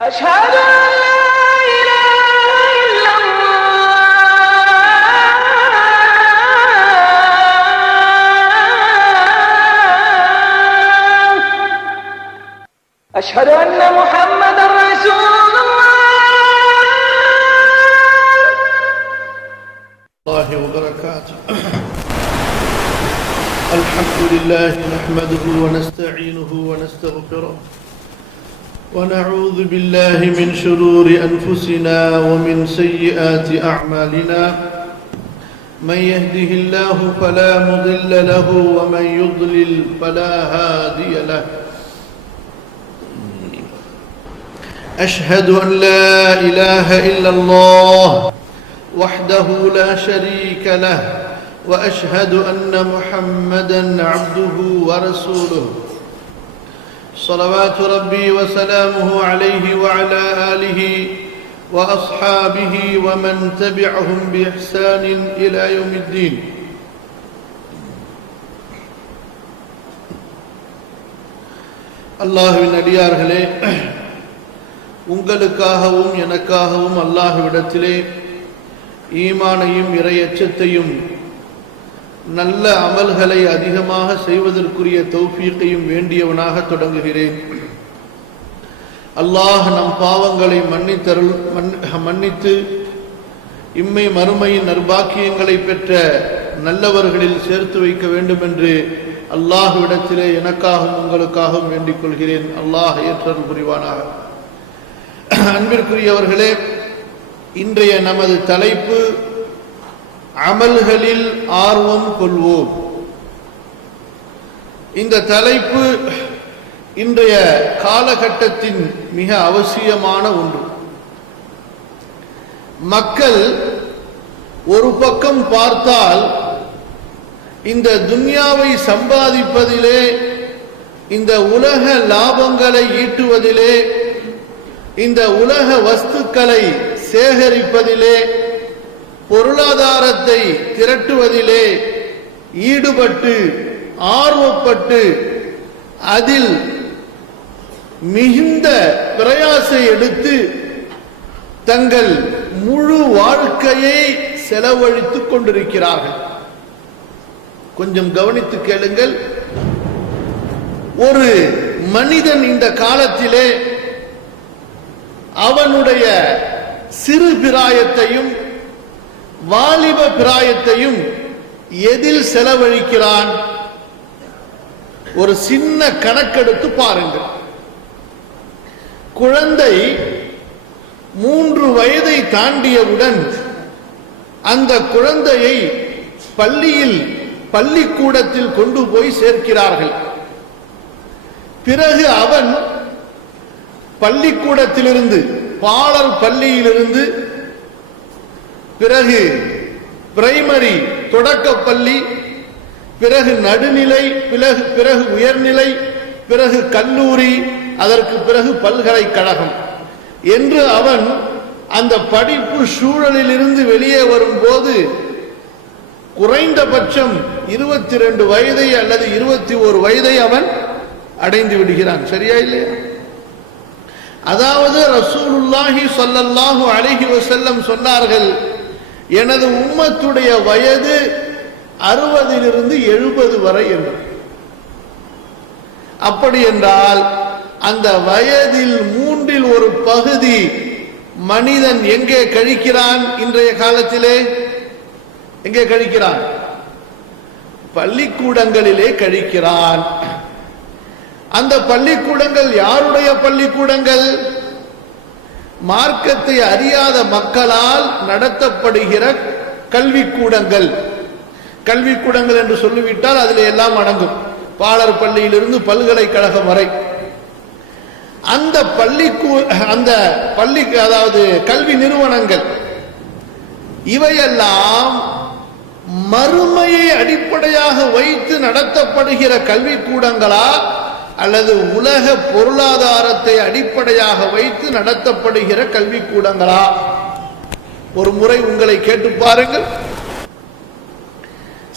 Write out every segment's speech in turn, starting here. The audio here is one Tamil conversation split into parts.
أشهد أن لا إله إلا الله أشهد أن محمدا رسول الله وبركاته. الحمد لله نحمده ونستعينه ونستغفره ونعوذ بالله من شرور أنفسنا ومن سيئات أعمالنا. من يهده الله فلا مضل له ومن يضلل فلا هادي له. أشهد أن لا إله إلا الله وحده لا شريك له وأشهد أن محمدا عبده ورسوله صلوات ربي وسلامه عليه وعلى آله وأصحابه ومن تبعهم بإحسان إلى يوم الدين. அல்லாஹ்வின் அடியார்களே, உங்களுக்காகவும் எனக்காகவும் அல்லாஹ்விடத்திலே ஈமானையும் இறையச்சத்தையும் நல்ல அமல்களை அதிகமாக செய்வதற்குரிய தௌஃபீக்கையும் வேண்டியவனாக தொடங்குகிறேன். அல்லாஹ் நம் பாவங்களை மன்னித்து இம்மை மறுமையின் நற்பாக்கியங்களை பெற்ற நல்லவர்களில் சேர்த்து வைக்க வேண்டும் என்று அல்லாஹ்விடத்திலே எனக்காகவும் உங்களுக்காகவும் வேண்டிக் கொள்கிறேன். அல்லாஹ் ஏற்றருள் புரிவானாக. அன்பிற்குரியவர்களே, இன்றைய நமது தலைப்பு அமல்களில் ஆர்வம் கொள்வோம். இந்த தலைப்பு இன்றைய காலகட்டத்தின் மிக அவசியமான ஒன்று. மக்கள் ஒரு பக்கம் பார்த்தால் இந்த துன்யாவை சம்பாதிப்பதிலே, இந்த உலக லாபங்களை ஈட்டுவதிலே, இந்த உலக வஸ்துக்களை சேகரிப்பதிலே, பொருளாதாரத்தை திரட்டுவதிலே ஈடுபட்டு ஆர்வப்பட்டு அதில் மிகுந்த பிரயாசை எடுத்து தங்கள் முழு வாழ்க்கையை செலவழித்துக் கொண்டிருக்கிறார்கள். கொஞ்சம் கவனித்து கேளுங்கள். ஒரு மனிதன் இந்த காலத்திலே அவனுடைய சிறு பிராயத்தையும் வாலிப பிராயத்தையும் எதில் செலவழிக்கிறான்? ஒரு சின்ன கணக்கெடுத்து பாருங்கள். குழந்தை 3 வயதை தாண்டியவுடன் அந்த குழந்தையை பள்ளிக்கூடத்தில் கொண்டு போய் சேர்க்கிறார்கள். பிறகு அவன் பள்ளிக்கூடத்திலிருந்து, பாலர் பள்ளியிலிருந்து, பிறகு பிரைமரி தொடக்க பள்ளி, பிறகு நடுநிலை, பிறகு உயர்நிலை, பிறகு கல்லூரி, அதற்கு பிறகு பல்கலைக்கழகம் என்று அவன் அந்த படிப்பு சூழலில் இருந்து வெளியே வரும்போது குறைந்தபட்சம் 22 வயதை அல்லது 21 வயதை அவன் அடைந்து விடுகிறான். சரியா இல்லையா? அதாவது ரசூலுல்லாஹி ஸல்லல்லாஹு அலைஹி வஸல்லம் சொன்னார்கள், எனது உம்மத்துடைய வயது 60 to 70 வரை என்று. அப்படி என்றால் அந்த வயதில் 1/3 பகுதி மனிதன் எங்கே கழிக்கிறான்? இன்றைய காலத்திலே எங்கே கழிக்கிறான்? பள்ளிக்கூடங்களிலே கழிக்கிறான். அந்த பள்ளிக்கூடங்கள் யாருடைய பள்ளிக்கூடங்கள்? மார்க்கத்தை அறியாத மக்களால் நடத்தப்படுகிற கல்விக்கூடங்கள். கல்விக்கூடங்கள் என்று சொல்லிவிட்டால் அதில் எல்லாம் அடங்கும். பாலர் பள்ளியிலிருந்து பல்கலைக்கழகம் வரை அந்த பள்ளி அதாவது கல்வி நிறுவனங்கள் இவையெல்லாம் மறுமையை அடிப்படையாக வைத்து நடத்தப்படுகிற கல்விக்கூடங்களா அல்லது உலக பொருளாதாரத்தை அடிப்படையாக வைத்து நடத்தப்படுகிற கல்விக்கூடங்களா? ஒரு முறை உங்களை கேட்டு பாருங்கள்.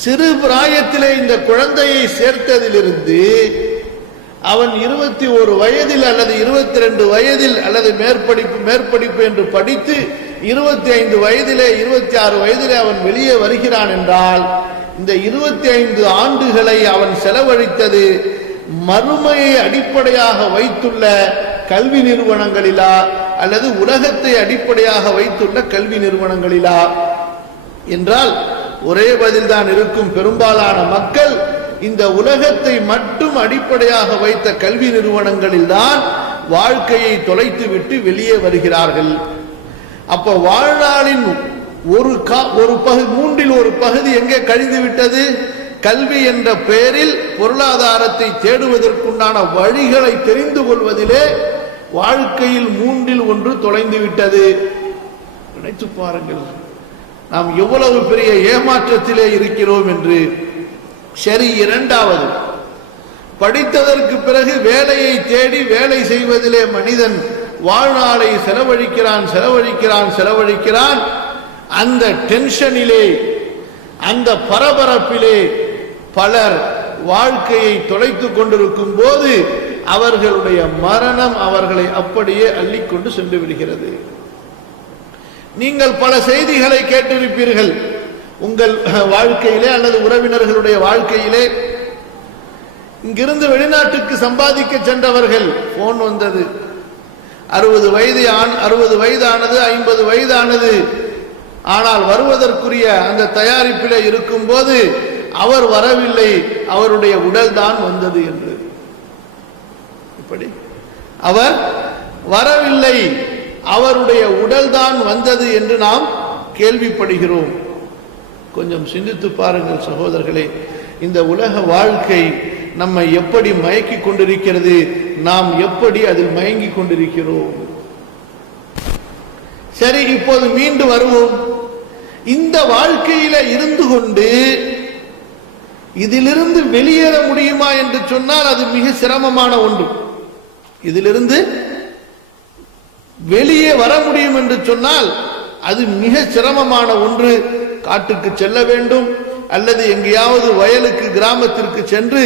சிறு பிராயத்திலே இந்த குழந்தையை சேர்த்ததிலிருந்து அவன் 21 வயதில் அல்லது 22 வயதில் அல்லது மேற்படிப்பு என்று படித்து 25 வயதிலே 26 வயதிலே அவன் வெளியே வருகிறான் என்றால் இந்த 25 ஆண்டுகளை அவன் செலவழித்தது மறுமையை அடிப்படையாக வைத்துள்ள கல்வி நிறுவனங்களிலா அல்லது உலகத்தை அடிப்படையாக வைத்துள்ள கல்வி நிறுவனங்களிலா என்றால் ஒரே பதில்தான் இருக்கும். பெரும்பாலான மக்கள் இந்த உலகத்தை மட்டும் அடிப்படையாக வைத்த கல்வி நிறுவனங்களில் தான் வாழ்க்கையை தொலைத்துவிட்டு வெளியே வருகிறார்கள். அப்ப வாழ்நாளின் மூன்றில் ஒரு பகுதி எங்கே கழிந்து விட்டது? கல்வி என்ற பெயரில் பொருளாதாரத்தை தேடுவதற்குண்டான வழிகளை தெரிந்து கொள்வதிலே வாழ்க்கையில் 1/3 தொலைந்து விட்டது. நினைத்து பாருங்கள், நாம் எவ்வளவு பெரிய ஏமாற்றத்திலே இருக்கிறோம் என்று. சரி, இரண்டாவது, படித்ததற்கு பிறகு வேலையை தேடி வேலை செய்வதிலே மனிதன் வாழ்நாளை செலவழிக்கிறான். அந்த டென்ஷனிலே, அந்த பரபரப்பிலே பலர் வாழ்க்கையை தொலைத்துக் கொண்டிருக்கும் போது அவர்களுடைய மரணம் அவர்களை அப்படியே அள்ளிக்கொண்டு சென்று விடுகிறது. நீங்கள் பல செய்திகளை கேட்டிருப்பீர்கள் உங்கள் வாழ்க்கையிலே அல்லது உறவினர்களுடைய வாழ்க்கையிலே. இங்கிருந்து வெளிநாட்டுக்கு சம்பாதிக்க சென்றவர்கள், போன் வந்தது, 60 வயதானது, 50 வயதானது, ஆனால் வருவதற்குரிய அந்த தயாரிப்பிலே இருக்கும் போது அவர் வரவில்லை, அவருடைய உடல் தான் வந்தது என்று. இப்படி அவர் வரவில்லை, அவருடைய உடல் தான் வந்தது என்று நாம் கேள்விப்படுகிறோம். கொஞ்சம் சிந்தித்து பாருங்கள் சகோதரர்களே, இந்த உலக வாழ்க்கை நம்மை எப்படி மயக்கிக் கொண்டிருக்கிறது, நாம் எப்படி அதில் மயங்கிக் கொண்டிருக்கிறோம். சரி, இப்போது மீண்டு வருவோம். இந்த வாழ்க்கையில இருந்து கொண்டு இதிலிருந்து வெளியேற முடியுமா என்று சொன்னால் அது மிக சிரமமான ஒன்று. இதிலிருந்து வெளியே வர முடியும் என்று சொன்னால் அது மிக சிரமமான ஒன்று. காட்டுக்கு செல்ல வேண்டும் அல்லது எங்கேயாவது வயலுக்கு கிராமத்திற்கு சென்று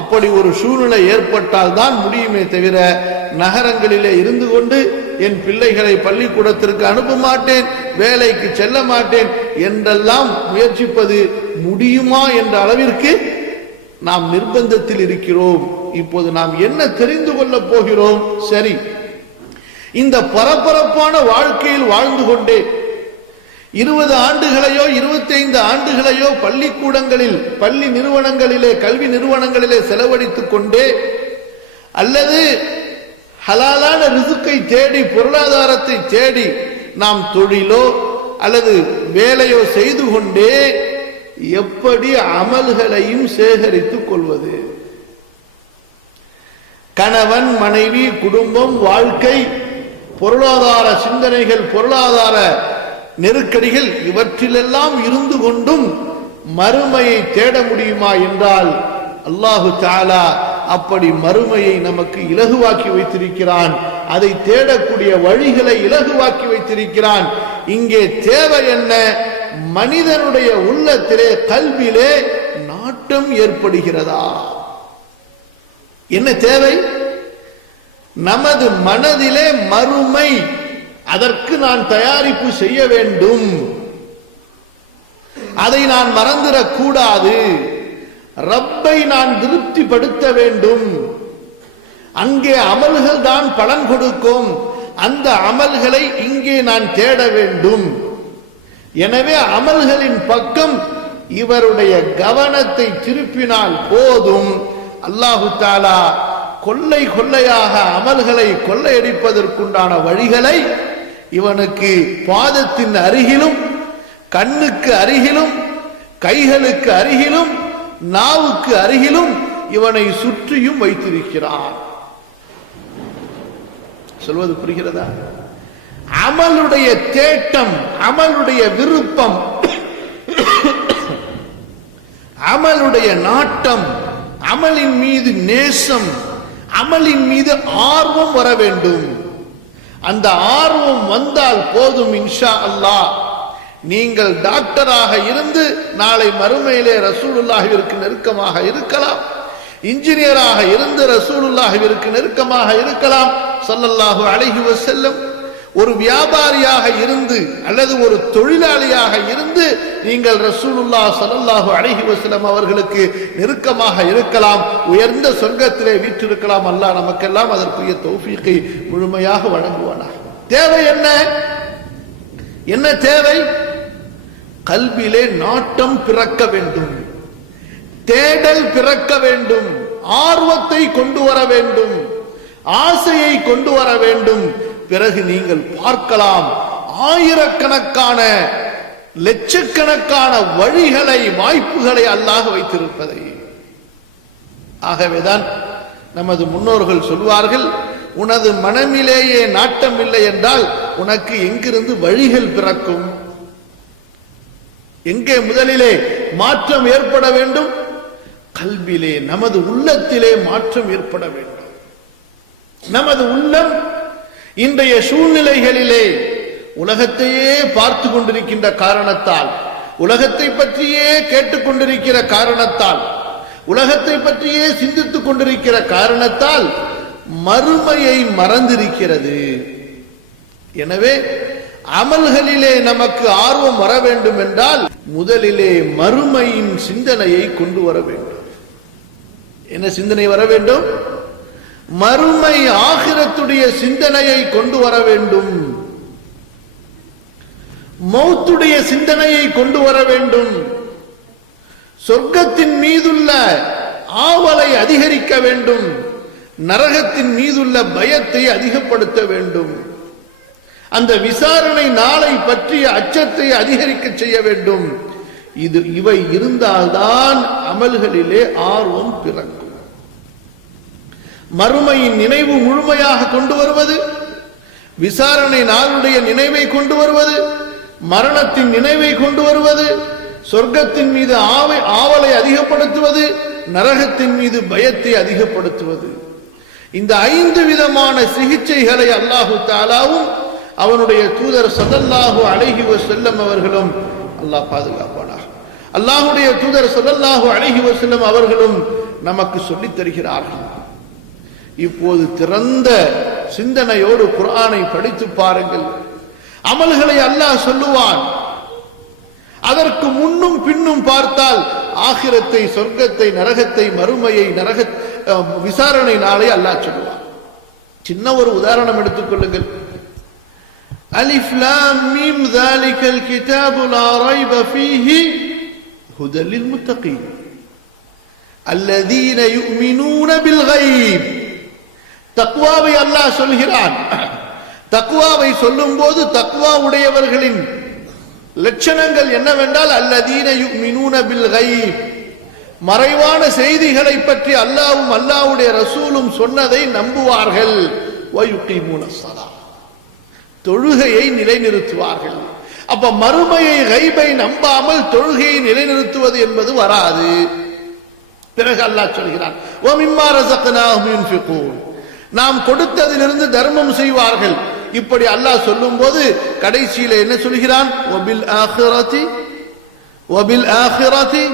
அப்படி ஒரு சூழ்நிலை ஏற்பட்டால் தான் முடியுமே தவிர நகரங்களிலே இருந்து கொண்டு என் பிள்ளைகளை பள்ளிக்கூடத்திற்கு அனுப்ப மாட்டேன், வேலைக்கு செல்ல மாட்டேன் என்றெல்லாம் முயற்சிப்பது முடியுமா என்ற அளவிற்கு நாம் நிர்பந்தத்தில் இருக்கிறோம். இப்போது நாம் என்ன தெரிந்து கொள்ளப் போகிறோம்? சரி, இந்த பரபரப்பான வாழ்க்கையில் வாழ்ந்து கொண்டே 20 ஆண்டுகளையோ 25 ஆண்டுகளையோ பள்ளிக்கூடங்களில், பள்ளி நிறுவனங்களிலே, கல்வி நிறுவனங்களிலே செலவழித்துக் கொண்டே அல்லது ஹலாலான ரிசுக்கை தேடி, பொருளாதாரத்தை தேடி நாம் தொழிலோ அல்லது வேலையோ செய்து கொண்டே எப்படி அமல்களையும் சேகரித்துக் கொள்வது? கணவன், மனைவி, குடும்பம், வாழ்க்கை, பொருளாதார சிந்தனைகள், பொருளாதார நெருக்கடிகள், இவற்றிலெல்லாம் இருந்து கொண்டும் மறுமையை தேட முடியுமா என்றால் அல்லாஹு தஆலா அப்படி மறுமையை நமக்கு இலகுவாக்கி வைத்திருக்கிறான். அதை தேடக்கூடிய வழிகளை இலகுவாக்கி வைத்திருக்கிறான். இங்கே தேவை என்ன? மனிதனுடைய உள்ளத்திலே, கல்விலே நாட்டம் ஏற்படுகிறதா? என்ன தேவை? நமது மனதிலே மறுமை, அதற்கு நான் தயாரிப்பு செய்ய வேண்டும், அதை நான் மறந்துடக் கூடாது, ரப்பை நான் திருப்திப்படுத்த வேண்டும், அங்கே அமல்கள் தான் பலன் கொடுக்கும், அந்த அமல்களை இங்கே நான் தேட வேண்டும். எனவே அமல்களின் பக்கம் இவருடைய கவனத்தை திருப்பினால் போதும், அல்லாஹு தஆலா கொள்ளை கொள்ளையாக அமல்களை கொள்ளையடிப்பதற்குண்டான வழிகளை இவனுக்கு பாதத்தின் அருகிலும், கண்ணுக்கு அருகிலும், கைகளுக்கு அருகிலும், நாவுக்கு அருகிலும் இவனை சுற்றியும் வைத்திருக்கிறான். சொல்வது புரிகிறதா? அமலுடைய தேட்டம், அமலுடைய விருப்பம், அமலுடைய நாட்டம், அமலின் மீது நேசம், அமலின் மீது ஆர்வம் வர வேண்டும். அந்த ஆர்வம் வந்தால் போதும், இன்ஷா அல்லாஹ். நீங்கள் டாக்டராக இருந்து நாளை மறுமையிலே ரசூலுல்லாஹிற்கு நெருக்கமாக இருக்கலாம். இன்ஜினியராக இருந்து ரசூலுல்லாஹிற்கு நெருக்கமாக இருக்கலாம் ஸல்லல்லாஹு அலைஹி வஸல்லம். ஒரு வியாபாரியாக இருந்து அல்லது ஒரு தொழிலாளியாக இருந்து நீங்கள் ரசூலுல்லாஹ் ஸல்லல்லாஹு அலைஹி வஸல்லம் அவர்களுக்கு நெருக்கமாக இருக்கலாம், உயர்ந்த சொர்க்கத்திலே வீற்றிருக்கலாம். அல்லாஹ் நமக்கெல்லாம் அதற்குரிய தௌஃபீகை முழுமையாக வழங்குவானாக. தேவை என்ன? என்ன தேவை? கல்வியிலே நாட்டம் பிறக்க வேண்டும், தேடல் பிறக்க வேண்டும், ஆர்வத்தை கொண்டு வர வேண்டும், ஆசையை கொண்டு வர வேண்டும். பிறகு நீங்கள் பார்க்கலாம் ஆயிரக்கணக்கான லட்சக்கணக்கான வழிகளை வாய்ப்புகளை அல்லாஹ் வைத்திருப்பதை. ஆகவேதான் நமது முன்னோர்கள் சொல்வார்கள், உனது மனமிலேயே நாட்டம் இல்லை என்றால் உனக்கு எங்கிருந்து வழிகள் பிறக்கும்? எங்கே முதலிலே மாற்றம் ஏற்பட வேண்டும்? கல்வியிலே, நமது உள்ளத்திலே மாற்றம் ஏற்பட வேண்டும். நமது உள்ளம் இன்றைய சூழ்நிலைகளிலே உலகத்தையே பார்த்து கொண்டிருக்கின்ற காரணத்தால், உலகத்தை பற்றியே கேட்டுக்கொண்டிருக்கிற காரணத்தால், உலகத்தை பற்றியே சிந்தித்துக் கொண்டிருக்கிற காரணத்தால் மறுமையை மறந்திருக்கிறது. எனவே அமல்களிலே நமக்கு ஆர்வம் வர வேண்டும் என்றால் முதலிலே மறுமையின் சிந்தனையை கொண்டு வர வேண்டும். என்ன சிந்தனை வர வேண்டும்? மறுமை ஆகிரத்துடைய சிந்தனையை கொண்டு வர வேண்டும், மௌத்துடைய சிந்தனையை கொண்டு வர வேண்டும், சொர்க்கத்தின் மீதுள்ள ஆவலை அதிகரிக்க வேண்டும், நரகத்தின் மீதுள்ள பயத்தை அதிகப்படுத்த வேண்டும், அந்த விசாரணை நாளை பற்றிய அச்சத்தை அதிகரிக்க செய்ய வேண்டும். இவை இருந்தால்தான் அமல்களிலே ஆர்வம் பிறக்கும். மறுமையின் நினைவு முழுமையாக கொண்டு வருவது, விசாரணை நாளுடைய நினைவை கொண்டு வருவது, மரணத்தின் நினைவை கொண்டு வருவது, சொர்க்கத்தின் மீது ஆவலை அதிகப்படுத்துவது, நரகத்தின் மீது பயத்தை அதிகப்படுத்துவது. இந்த 5 விதமான சிகிச்சைகளை அல்லாஹு தஆலாவும் அவனுடைய தூதர் ஸல்லல்லாஹு அலைஹி வஸல்லம் அவர்களும், அல்லாஹ் பாதுகாப்பானாக, அல்லாஹ்வுடைய தூதர் ஸல்லல்லாஹு அலைஹி வஸல்லம் அவர்களும் நமக்கு சொல்லித் தருகிறார்கள். இப்போது திறந்த சிந்தனையோடு குர்ஆனை படித்து பாருங்கள். அமல்களை அல்லாஹ் சொல்லுவான். அதற்கு முன்னும் பின்னும் பார்த்தால் ஆகிரத்தை, சொர்க்கத்தை, நரகத்தை, மறுமையை, விசாரணை நாளை அல்லாஹ் சொல்லுவான். சின்ன ஒரு உதாரணம் எடுத்துக் கொள்ளுங்கள். அலிஃப் லாம் மீம் ذلكல் கிதாபு லா ரைப ஃபீஹி ஹுதல் லில் முத்தகீன் அல்லதீன யுமினூன பில் கைப். தக்வாவை அல்லாஹ் சொல்கிறான். தக்வாவை சொல்லும்போது தக்வா உடையவர்களின் லட்சணங்கள் என்னவென்றால் அல்லதீன யுமினூன பில் கைப், மறைவான செய்திகளை பற்றி அல்லாஹ்வும் அல்லாஹ்வுடைய ரசூலும் சொன்னதை நம்புவார்கள். வயுகீமூன ஸலாத், தொழுகையை நிலைநிறுத்துவார்கள். அப்ப மறுமையை, கைபை நம்பாமல் தொழுகையை நிலைநிறுத்துவது என்பது வராது. பிறகு அல்லாஹ் சொல்கிறான் வமிம்மா ரஸக்னாஹும் யுன்ஃபிகூன், நாம் கொடுத்ததிலிருந்து தர்மம் செய்வார்கள். இப்படி அல்லாஹ் சொல்லும்போது கடைசியில என்ன சொல்கிறான்? வபில் ஆখিরাতি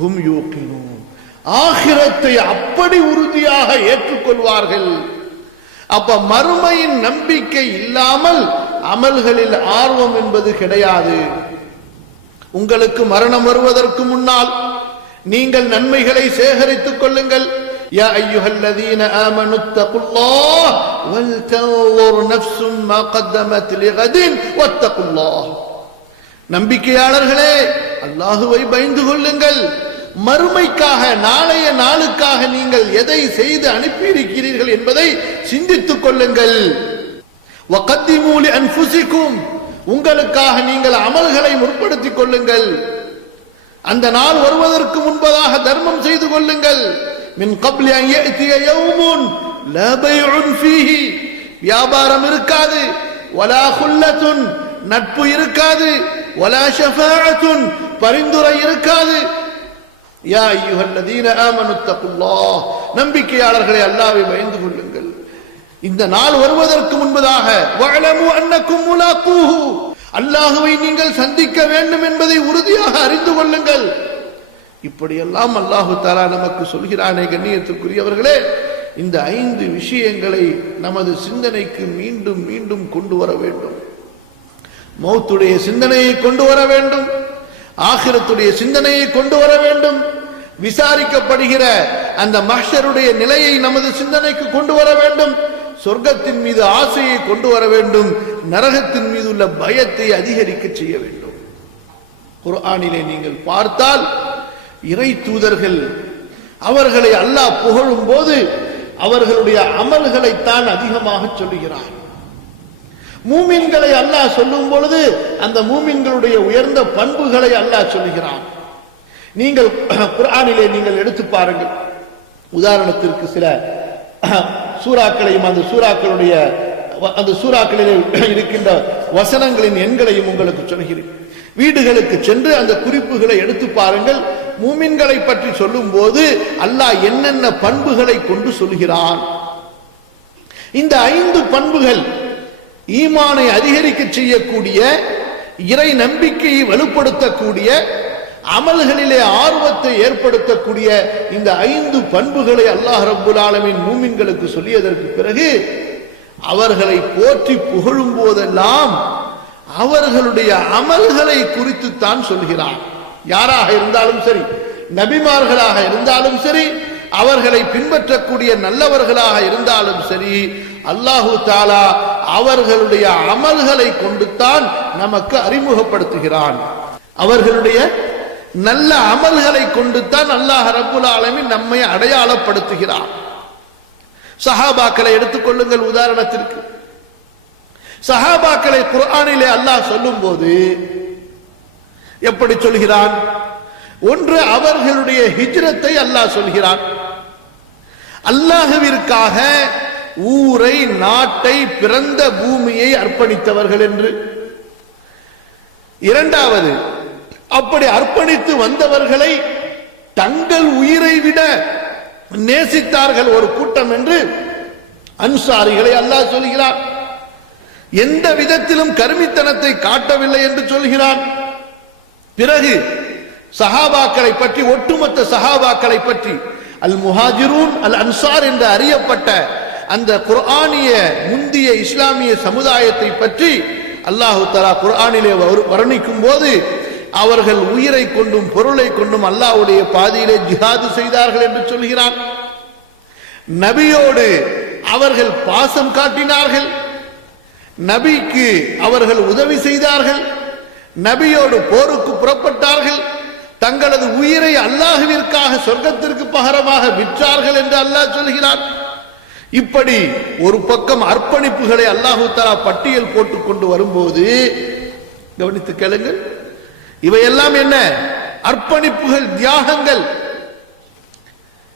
ஹும் யூகினூன், ஆகிரத்தை அப்படி உறுதியாக ஏற்றுக்கொள்வார்கள். அப்ப மறுமையின் நம்பிக்கை இல்லாமல் அமல்களில் ஆர்வம் என்பது கிடையாது. உங்களுக்கு மரணம் வருவதற்கு முன்னால் நீங்கள் நன்மைகளை சேகரித்துக் கொள்ளுங்கள். யா அய்யுஹல்லதீன ஆமனு தகுல்லாஹ் வல்தன்ظுர் நஃப்சும் மா கத்தமத் லிகதின் வத்தகுல்லாஹ், நம்பிக்கையாளர்களே அல்லாஹ்வை பயந்து கொள்ளுங்கள். மறுமைக்காக, நாளைய நாளுக்காக நீங்கள் எதை செய்து அனுப்பியிருக்கிறீர்கள் என்பதை சிந்தித்துக் கொள்ளுங்கள். வகத்திமூ லிஅன்ஃபுசிக்கும், உங்களுக்காக நீங்கள் அமல்களை முற்படுத்திக் கொள்ளுங்கள். அந்த நாள் வருவதற்கு முன்பதாக தர்மம் செய்து கொள்ளுங்கள். மின் கப்லி அன் யஅதிய யௌமுன் லா பைஉன் ஃபீஹி, வியாபாரம் இருக்காது, வலா குல்லத்துன், நட்பு இருக்காது, வலா ஷஃபாஅத்துன், பரிந்துரை இருக்காது. யா அய்யுஹல்லதீன ஆமனு தகுல்லாஹ், நம்பிக்கையாளர்களே அல்லாஹ்வை பயந்து கொள்ளுங்கள். இந்த நாள் வருவதற்கு முன்பதாக வஅலமு அன்னக்கும் முலாக்கூஹு, அல்லாஹ்வை நீங்கள் சந்திக்க வேண்டும் என்பதை உறுதியாக அறிந்து கொள்ளுங்கள். இப்படியெல்லாம் அல்லாஹு தஆலா நமக்கு சொல்கிறானே கண்ணியத்துக்குரியவர்களே, இந்த 5 விஷயங்களை நமது சிந்தனைக்கு மீண்டும் மீண்டும் கொண்டு வர வேண்டும். மௌத்துடைய சிந்தனையை கொண்டு வர வேண்டும், ஆகிரத்துடைய சிந்தனையை கொண்டு வர வேண்டும், விசாரிக்கப்படுகிற அந்த மஹ்ஷருடைய நிலையை நமது சிந்தனைக்கு கொண்டு வர வேண்டும், சொர்க்கத்தின் மீது ஆசையை கொண்டு வர வேண்டும், நரகத்தின் மீது உள்ள பயத்தை அதிகரிக்க செய்ய வேண்டும். குர்ஆனிலே நீங்கள் பார்த்தால் இறை தூதர்கள் அவர்களை அல்லாஹ் புகழும் போது அவர்களுடைய அமல்களைத்தான் அதிகமாக சொல்லுகிறார். மூமின்களை அல்லாஹ் சொல்லும் பொழுது அந்த மூமின்களுடைய உயர்ந்த பண்புகளை அல்லாஹ் சொல்லுகிறான். நீங்கள் குர்ஆனிலே நீங்கள் எடுத்து பாருங்கள். உதாரணத்திற்கு சில சூறாக்களையும் அந்த சூறாக்களிலே இருக்கின்ற வசனங்களின் எண்களையும் உங்களுக்கு சொல்கிறேன். வீடுகளுக்கு சென்று அந்த குறிப்புகளை எடுத்து பாருங்கள். மூமின்களை பற்றி சொல்லும் போது அல்லாஹ் என்னென்ன பண்புகளை கொண்டு சொல்கிறான். இந்த 5 பண்புகள் ஈமானை அதிகரிக்க செய்யக்கூடிய, இறை நம்பிக்கையை வலுப்படுத்தக்கூடிய, அமல்களிலே ஆர்வத்தை ஏற்படுத்தக்கூடிய இந்த 5 பண்புகளை அல்லாஹ் ரப்புல் ஆலமீன் மூமின்களுக்கு சொல்லியதற்கு பிறகு அவர்களை போற்றி புகழும் போதெல்லாம் அவர்களுடைய அமல்களை குறித்து தான் சொல்கிறான். யாராக இருந்தாலும் சரி, நபிமார்களாக இருந்தாலும் சரி, அவர்களை பின்பற்றக்கூடிய நல்லவர்களாக இருந்தாலும் சரி, அல்லாஹு தஆலா அவர்களுடைய அமல்களை கொண்டுத்தான் நமக்கு அறிமுகப்படுத்துகிறான். அவர்களுடைய நல்ல அமல்களை கொண்டுத்தான் அல்லாஹ் ரப்புல் ஆலமீன் நம்மை அடையாளப்படுத்துகிறான். சஹாபாக்களை எடுத்துக்கொள்ளுங்கள். உதாரணத்திற்கு சஹாபாக்களை குர்ஆனிலே அல்லாஹ் சொல்லும் போது எப்படி சொல்கிறான்? ஒன்று, அவர்களுடைய ஹிஜ்ரத்தை அல்லாஹ் சொல்கிறான். அல்லாஹ்விற்காக ஊரை, நாட்டை, பிறந்த பூமியை அர்ப்பணித்தவர்கள் என்று. இரண்டாவது, அப்படி அர்ப்பணித்து வந்தவர்களை தங்கள் உயிரை விட நேசித்தார்கள் ஒரு கூட்டம் என்று அன்சாரிகளை அல்லாஹ் சொல்கிறான். எந்த விதத்திலும் கருமித்தனத்தை காட்டவில்லை என்று சொல்கிறான். பிறகு சஹாபாக்களை பற்றி, ஒட்டுமொத்த சஹாபாக்களை பற்றி, அல் முஹாஜிரூன் அல் அன்சார் என்று அறியப்பட்ட அந்த குர்ஆனிய முந்திய இஸ்லாமிய சமுதாயத்தை பற்றி அல்லாஹு தஆலா குர்ஆனிலே வர்ணிக்கும் போது அவர்கள் உயிரை கொண்டும் பொருளை கொண்டும் அல்லாஹ்வுடைய பாதையிலே ஜிஹாது செய்தார்கள் என்று சொல்கிறான். நபியோடு அவர்கள் பாசம் காட்டினார்கள், நபிக்கு அவர்கள் உதவி செய்தார்கள், நபியோடு போருக்கு புறப்பட்டார்கள், தங்களது உயிரை அல்லாஹ்விற்காக சொர்க்கத்திற்கு பகரமாக விற்றார்கள் என்று அல்லாஹ் சொல்கிறான். இப்படி ஒரு பக்கம் அர்ப்பணிப்புகளை அல்லாஹு தஆலா பட்டியல் போட்டுக் கொண்டு வரும்போது கவனித்து கேளுங்கள், இவையெல்லாம் என்ன? அர்ப்பணிப்புகள், தியாகங்கள்.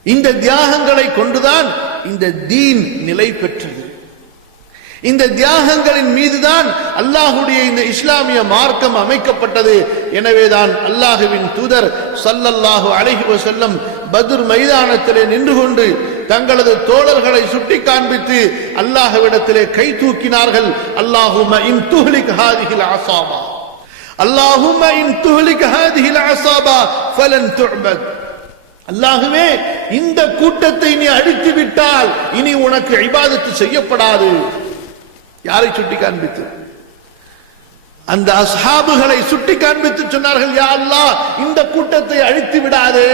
இந்த தியாகங்களை கொண்டுதான் இந்த தீன் நிலை பெற்றது. இந்த தியாகங்களின் மீதுதான் அல்லாஹ்வுடைய இந்த இஸ்லாமிய மார்க்கம் அமைக்கப்பட்டது. எனவேதான் அல்லாஹ்வின் தூதர் ஸல்லல்லாஹு அலைஹி வஸல்லம் பத்ர் மைதானத்திலே நின்று கொண்டு தங்களது தோழர்களை சுட்டி காண்பித்து அல்லாஹ்விடத்திலே கை தூக்கினார்கள். அல்லாஹும்ம இன் துஹ்லிக் ஹாதிஹில் அஸாபா, அல்லாஹும்ம இன் துஹ்லிக் ஹாதிஹில் அஸாபா ஃபலன் துஅபத். அல்லாஹ்வே, இந்த கூட்டத்தை நீ அழித்து விட்டால் இனி உனக்கு இபாதத்து செய்யப்படாது. யாரை சுட்டி காண்பித்து? அந்த அஸ்ஹாபுகளை சுட்டி காண்பித்து சொன்னார்கள், யா அல்லாஹ், இந்த கூட்டத்தை அழித்து விடாதே.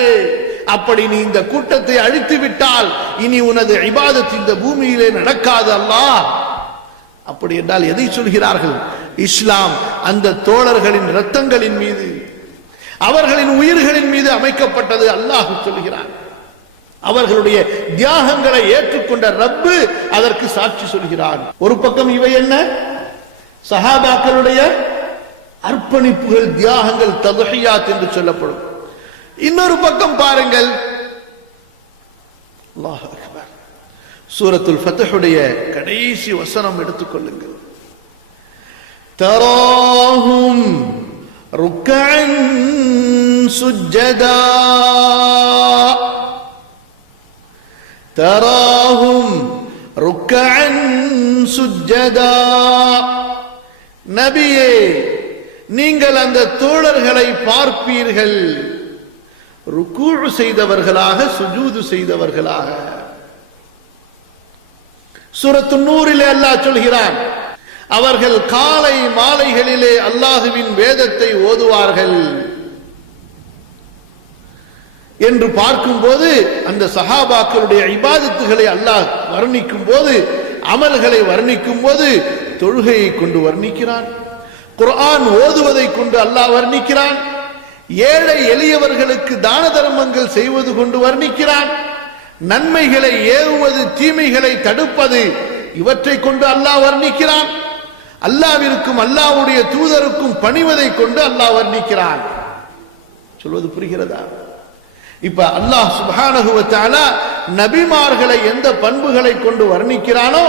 அப்படி நீ இந்த கூட்டத்தை அழித்து விட்டால் இனி உனது இபாதத் இந்த பூமியிலே நடக்காது அல்லாஹ். அப்படி என்றால் எதை சொல்கிறார்கள்? இஸ்லாம் அந்த தோழர்களின் இரத்தங்களின் மீது, அவர்களின் உயிர்களின் மீது அமைக்கப்பட்டது. அல்லாஹ் சொல்கிறான். அவர்களுடைய தியாகங்களை ஏற்றுக்கொண்ட ரப்பு அதற்கு சாட்சி சொல்கிறான். ஒரு பக்கம் இவை என்ன? சஹாபாக்களுடைய அர்ப்பணிப்புகள், தியாகங்கள், தத்ஹியாத் என்று சொல்லப்படும். இன்னொரு பக்கம் பாருங்கள், அல்லாஹ் அக்பர், சூரத்துல் ஃபத்ஹுடைய கடைசி வசனம் எடுத்துக்கொள்ளுங்கள். தராஹும் ருக்கஅன் சுஜ்ஜதா, தராஹும் ருக்கஅன் சுஜ்ஜதா. நபியே, நீங்கள் அந்த தோழர்களை பார்ப்பீர்கள் ருக்கூ செய்தவர்களாக, சுஜூது செய்தவர்களாக. சூரத்து நூரிலே அல்லாஹ் சொல்கிறான், அவர்கள் காலை மாலைகளிலே அல்லாஹுவின் வேதத்தை ஓதுவார்கள் என்று பார்க்கும்போது, அந்த சஹாபாக்களுடைய இபாதத்துகளை அல்லாஹ் வர்ணிக்கும் போது, அமல்களை வர்ணிக்கும் போது தொழுகையை கொண்டு வர்ணிக்கிறான், குர்ஆன் ஓதுவதை கொண்டு அல்லாஹ் வர்ணிக்கிறான், ஏழை எளியவர்களுக்கு தான தர்மங்கள் செய்வது கொண்டு வர்ணிக்கிறான், நன்மைகளை ஏவுவது, தீமைகளை தடுப்பது, இவற்றை கொண்டு அல்லாஹ் வர்ணிக்கிறான், அல்லாஹ்விற்கும் அல்லாஹ்வுடைய தூதருக்கும் பணிவதை கொண்டு அல்லாஹ் வர்ணிக்கிறான். சொல்வது புரிகிறதா? இப்ப அல்லாஹ் சுப்ஹானஹு வ தஆலா நபிமார்களை எந்த பண்புகளை கொண்டு வர்ணிக்கிறானோ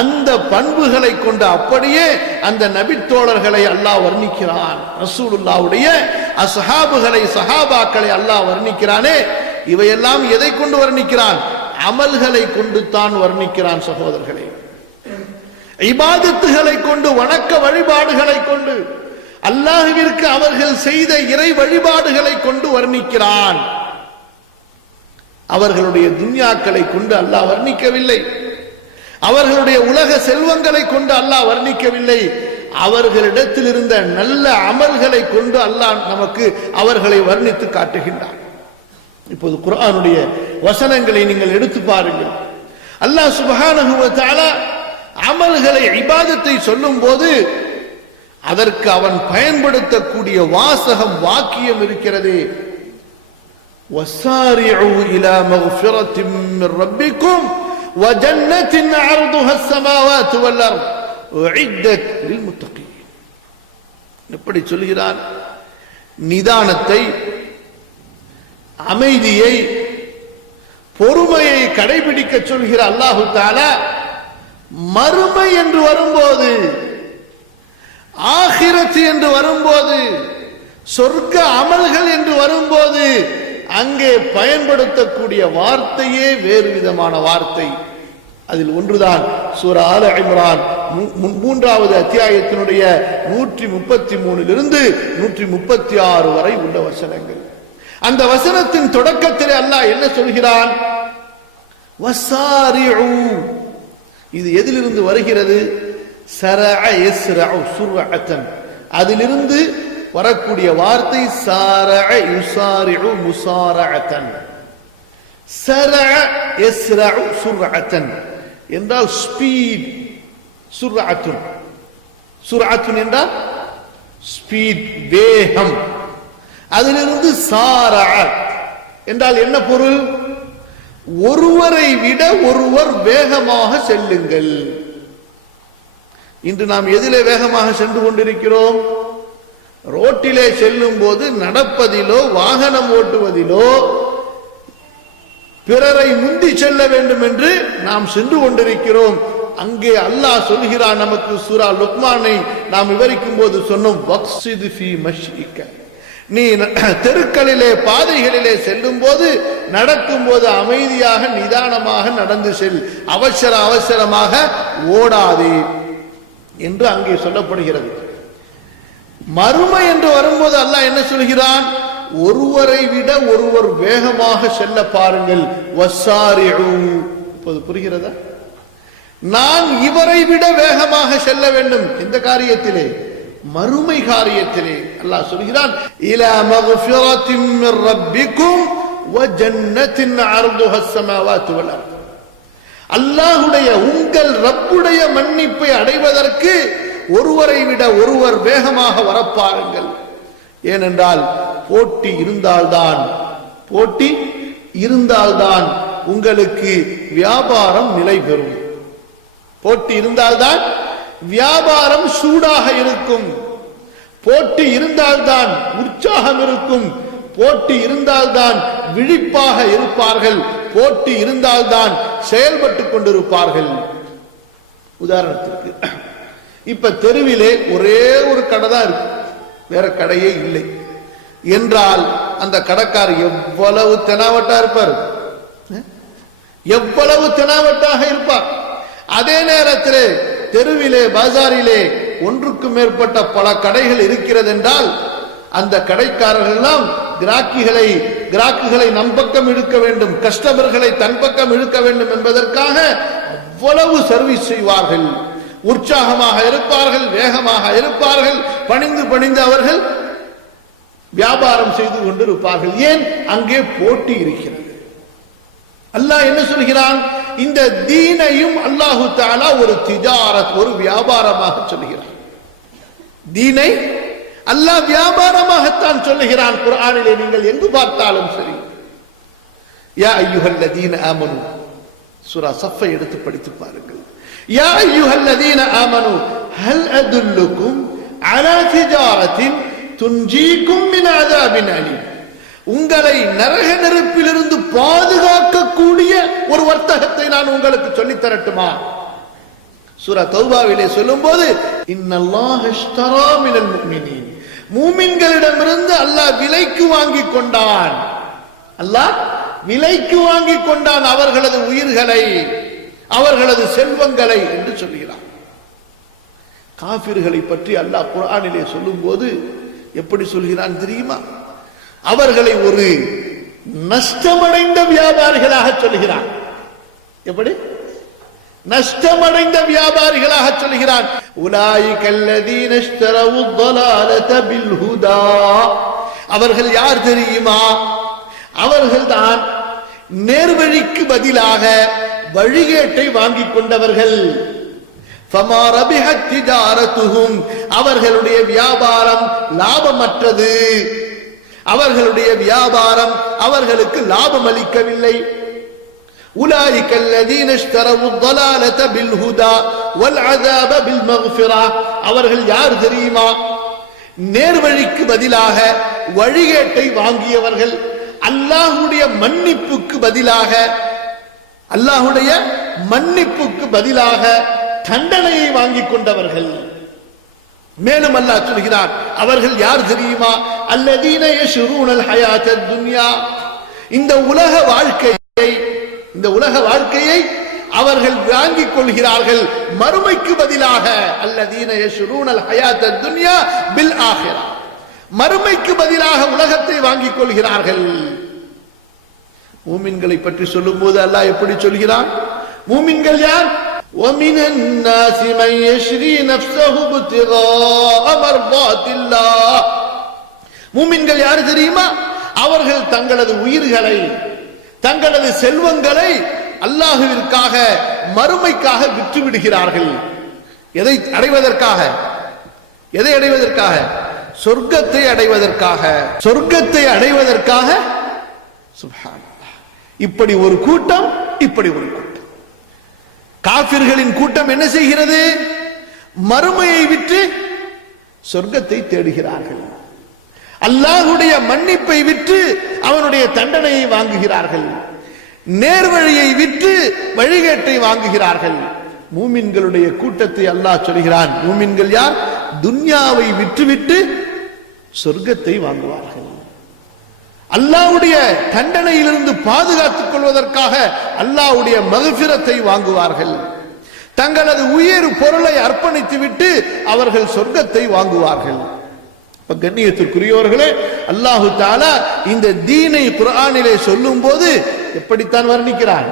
அந்த பண்புகளை கொண்டு அப்படியே அந்த நபித்தோழர்களை அல்லாஹ் வர்ணிக்கிறான். ரசூலுல்லாஹ்வுடைய அஸ்ஹாபுகளை, சஹாபாக்களை அல்லாஹ் வர்ணிக்கிறானே, இவையெல்லாம் எதை கொண்டு வர்ணிக்கிறான்? அமல்களை கொண்டு தான் வர்ணிக்கிறான். சகோதரர்களே, இபாதத்துகளை கொண்டு, வணக்க வழிபாடுகளை கொண்டு, அல்லாஹ்விற்கு அவர்கள் செய்த இறை வழிபாடுகளை கொண்டு வர்ணிக்கிறான். அவர்களுடைய துன்யாக்களை கொண்டு அல்லாஹ் வர்ணிக்கவில்லை, அவர்களுடைய உலக செல்வங்களை கொண்டு அல்லாஹ் வர்ணிக்கவில்லை, அவர்களிடத்தில் இருந்த நல்ல அமல்களை கொண்டு அல்லாஹ் நமக்கு அவர்களை வர்ணித்து காட்டுகின்றான். இப்போது குர்ஆனுடைய வசனங்களை நீங்கள் எடுத்து பாருங்கள். அல்லாஹ் சுப்ஹானஹு வ தஆலா அமல்களை, இபாதத்தை சொல்லும் போது அதற்கு அவன் பயன்படுத்தக்கூடிய வாசகம், வாக்கியம் இருக்கிறது. وَسَارِعُوا إِلَى مَغْفِرَةٍ مِّن رَّبِّكُمْ وَجَنَّةٍ عَرْضُهَا السَّمَاوَاتُ وَالْأَرْضُ أُعِدَّتْ لِلْمُتَّقِينَ. எப்படி சொல்கிறான்? நிதானத்தை, அமைதியை, பொறுமையை கடைபிடிக்க சொல்கிற அல்லாஹு தஆலா மறுமை என்று வரும்போது, ஆகிரத் என்று வரும்போது, சொர்க்க அமல்கள் என்று வரும்போது அங்கே பயன்படுத்தக்கூடிய வார்த்தையே வேறு விதமான வார்த்தை. அதில் ஒன்றுதான் சூரா ஆல இம்ரான் 3வது அத்தியாயத்தினுடைய 133 136 வரை உள்ள வசனங்கள். அந்த வசனத்தின் தொடக்கத்திலே அல்லாஹ் என்ன சொல்கிறான்? வசாரிஉ. இது எதிலிருந்து வருகிறது? சரஅ யஸ்ரஉ சுர்அத்தன், அதிலிருந்து வரக்கூடிய வார்த்தை சாரஅ யுசாரிஉ முசாரஅத்தன். சரஅ யஸ்ரஉ சுர்அத்தன் என்றால் ஸ்பீட், சுர்அத்துன், சுர்அத்துன் என்றால் ஸ்பீட், வேகம். அதிலிருந்து சாரஅ என்றால் என்ன பொருள்? ஒருவரை விட ஒருவர் வேகமாக செல்லுங்கள். இன்று நாம் எதிலே வேகமாக சென்று கொண்டிருக்கிறோம்? ரோட்டிலே செல்லும் போது நடப்பதிலோ, வாகனம் ஓட்டுவதிலோ பிறரை முந்தி செல்ல வேண்டும் என்று நாம் சென்று கொண்டிருக்கிறோம். அங்கே அல்லாஹ் சொல்கிறான் நமக்கு. சூரா லுக்மானை நாம் விவரிக்கும் போது சொன்னோம், வக்ஸித் ஃபீ மஷ்இக, நீ தெருக்களிலே, பாதைகளிலே செல்லும் போது, நடக்கும் போது அமைதியாக, நிதானமாக நடந்து செல், அவசரமாக ஓடாதே என்று அங்கே சொல்லப்படுகிறது. மறுமை என்று வரும்போது அல்லாஹ் என்ன சொல்கிறான்? ஒருவரை விட ஒருவர் வேகமாக செல்ல பாருங்கள். வசாரிஉ. இப்போது புரிகிறதா? நான் இவரை விட வேகமாக செல்ல வேண்டும். இந்த காரியத்திலே, மறுமை காரியத்திலே அல்லாஹ் சொல்கிறான், இலா மக்ஃபிரத்தின் மிர் ரப்பிக்கும் வ ஜன்னத்தின் அர்துஹா ஸமாவாத்து வல் அர்த். அல்லாஹ்வுடைய, உங்கள் ரப்புடைய மன்னிப்பை அடைவதற்கு ஒருவரை விட ஒருவர் வேகமாக வரப்பாருங்கள். ஏனென்றால் போட்டி இருந்தால்தான் உங்களுக்கு வியாபாரம் நிலை பெறும். போட்டி இருந்தால்தான் வியாபாரம் சூடாக இருக்கும். போட்டி இருந்தால்தான் உற்சாகம் இருக்கும். போட்டி இருந்தால்தான் விழிப்பாக இருப்பார்கள். போட்டி இருந்தால்தான் செயல்பட்டு கொண்டிருப்பார்கள். உதாரணத்திற்கு, இப்ப தெருவிலே ஒரே ஒரு கடை தான் இருக்கு, வேற கடையே இல்லை என்றால் அந்த கடைக்கார் எவ்வளவு தெனாவட்டா இருப்பார், எவ்வளவு தெனாவட்டாக இருப்பார். அதே நேரத்தில் தெருவிலே, பாசாரிலே ஒன்றுக்கு மேற்பட்ட பல கடைகள் இருக்கிறது என்றால் அந்த கடைக்காரர்கள் எல்லாம் கிராக்கிகளை கிராக்குகளை நம் பக்கம் இழுக்க வேண்டும், கஸ்டமர்களை தன் பக்கம் இழுக்க வேண்டும் என்பதற்காக அவ்வளவு சர்வீஸ் செய்வார்கள். உற்சாகமாக இருப்பார்கள், வேகமாக இருப்பார்கள், பணிந்து பணிந்து அவர்கள் வியாபாரம் செய்து கொண்டிருப்பார்கள். ஏன்? அங்கே போட்டி இருக்கிறது. அல்லாஹ் என்ன சொல்கிறான்? இந்த தீனையும் அல்லாஹு தஆலா ஒரு திஜாரத், ஒரு வியாபாரமாக சொல்கிறான். தீனை அல்லாஹ் வியாபாரமாகத்தான் சொல்லுகிறான். குர்ஆனிலே நீங்கள் எங்கு பார்த்தாலும் சரி, யா அய்யுஹல்லதீன ஆமனு, சூரா ஸஃப்பை எடுத்து படித்து பாருங்கள். யா அய்யுஹல்லதீன ஆமனு ஹல் அதுல்லுக்கும் அலா திஜாரத்தின் துன்ஜீக்கும் மின் அஸாபின் அலீம், உங்களை நரக நெருப்பிலிருந்து பாதுகாக்கக்கூடிய ஒரு வர்த்தகத்தை நான் உங்களுக்கு சொல்லித் தரட்டுமா? சூரா தௌபாவிலே சொல்லும்போது இன்னல்லாஹ இஷ்தரா மினல் முஃமினீன், மூமின்களிடமிருந்து அல்லாஹ் விலைக்கு வாங்கி கொண்டான். அல்லாஹ் விலைக்கு வாங்கி கொண்டான் அவர்களது உயிர்களை, அவர்களது செல்வங்களை என்று சொல்கிறான். காஃபிர்களை பற்றி அல்லாஹ் குர்ஆனிலே சொல்லும்போது எப்படி சொல்கிறான் தெரியுமா? அவர்களை ஒரு நஷ்டமடைந்த வியாபாரிகளாக சொல்கிறான். எப்படி? நஷ்டமடைந்த வியாபாரிகளாக சொல்கிறான். உலாயிகல்லதீன இஷ்தரவு ضلالة بالهدى, அவர்கள் யார் தெரியுமா? அவர்கள்தான் நேர்வழிக்கு பதிலாக வழிகேட்டை வாங்கிக் கொண்டவர்கள். ஃபமா ரபிஹத் திஜாரத்துஹும், அவர்களுடைய வியாபாரம் லாபமற்றது, அவர்களுடைய வியாபாரம் அவர்களுக்கு லாபம் அளிக்கவில்லை. أولئك الذين اشتروا الضلالة بالهدى والعذاب بالمغفرة, அவர்கள் யார் தெரியுமா? நேர்வழிக்கு பதிலாக வழிகேட்டை வாங்கியவர்கள், அல்லாஹ்வுடைய மன்னிப்புக்கு பதிலாக, அல்லாஹ்வுடைய மன்னிப்புக்கு பதிலாக தண்டனையை வாங்கிக் கொண்டவர்கள். மேலும் அல்லாஹ் சொல்கிறான், அவர்கள் யார் தெரியுமா? அல்லதீன யஷ்ரூனல் ஹயாத்தத் துன்யா, இந்த உலக வாழ்க்கையை அவர்கள் வாங்கிக் கொள்கிறார்கள் மறுமைக்கு பதிலாக. அல்லதீன யஷ்ரூனல் ஹயாத்தத் துன்யா பில் ஆখিরা, மறுமைக்கு பதிலாக உலகத்தை வாங்கிக் கொள்கிறார்கள். மூமின்களை பற்றி சொல்லும்போது அல்லாஹ் எப்படி சொல்கிறான்? மூமின்கள் யார்? وَمِنَ النَّاسِ مَن يَشْرِي نَفْسَهُ ابْتِغَاءَ مَرْضَاتِ اللَّهِ, மூமின்கள் யார் தெரியுமா? அவர்கள் தங்களது உயிர்களை, தங்களது செல்வங்களை அல்லாஹ்விற்காக, மறுமைக்காக விற்று விடுகிறார்கள். எதை அடைவதற்காக? எதை அடைவதற்காக? சொர்க்கத்தை அடைவதற்காக, சொர்க்கத்தை அடைவதற்காக. சுப்ஹானல்லாஹ். இப்படி ஒரு கூட்டம், இப்படி ஒரு கூட்டம். காஃபிர்களின் கூட்டம் என்ன செய்கிறது? மறுமையை விற்று சொர்க்கத்தை தேடுகிறார்கள். அல்லாஹ்வுடைய மன்னிப்பை விற்று அவனுடைய தண்டனையை வாங்குகிறார்கள். நேர்வழியை விற்று வழிகேட்டை வாங்குகிறார்கள். மூமின்களுடைய கூட்டத்தை அல்லாஹ் சொல்கிறான். மூமின்கள் யார்? துன்யாவை விற்றுவிட்டு சொர்க்கத்தை வாங்குவார்கள். அல்லாஹ்வுடைய தண்டனையிலிருந்து பாதுகாத்துக் கொள்வதற்காக அல்லாஹ்வுடைய மக்ஃபிரத்தை வாங்குவார்கள். தங்களது உயிர் பொருளை அர்ப்பணித்து விட்டு அவர்கள் சொர்க்கத்தை வாங்குவார்கள். கண்ணியத்திற்குரியவர்களே, அல்லாஹு தஆலா இந்த தீனை குர்ஆனிலே சொல்லும் போது எப்படித்தான் வர்ணிக்கிறான்?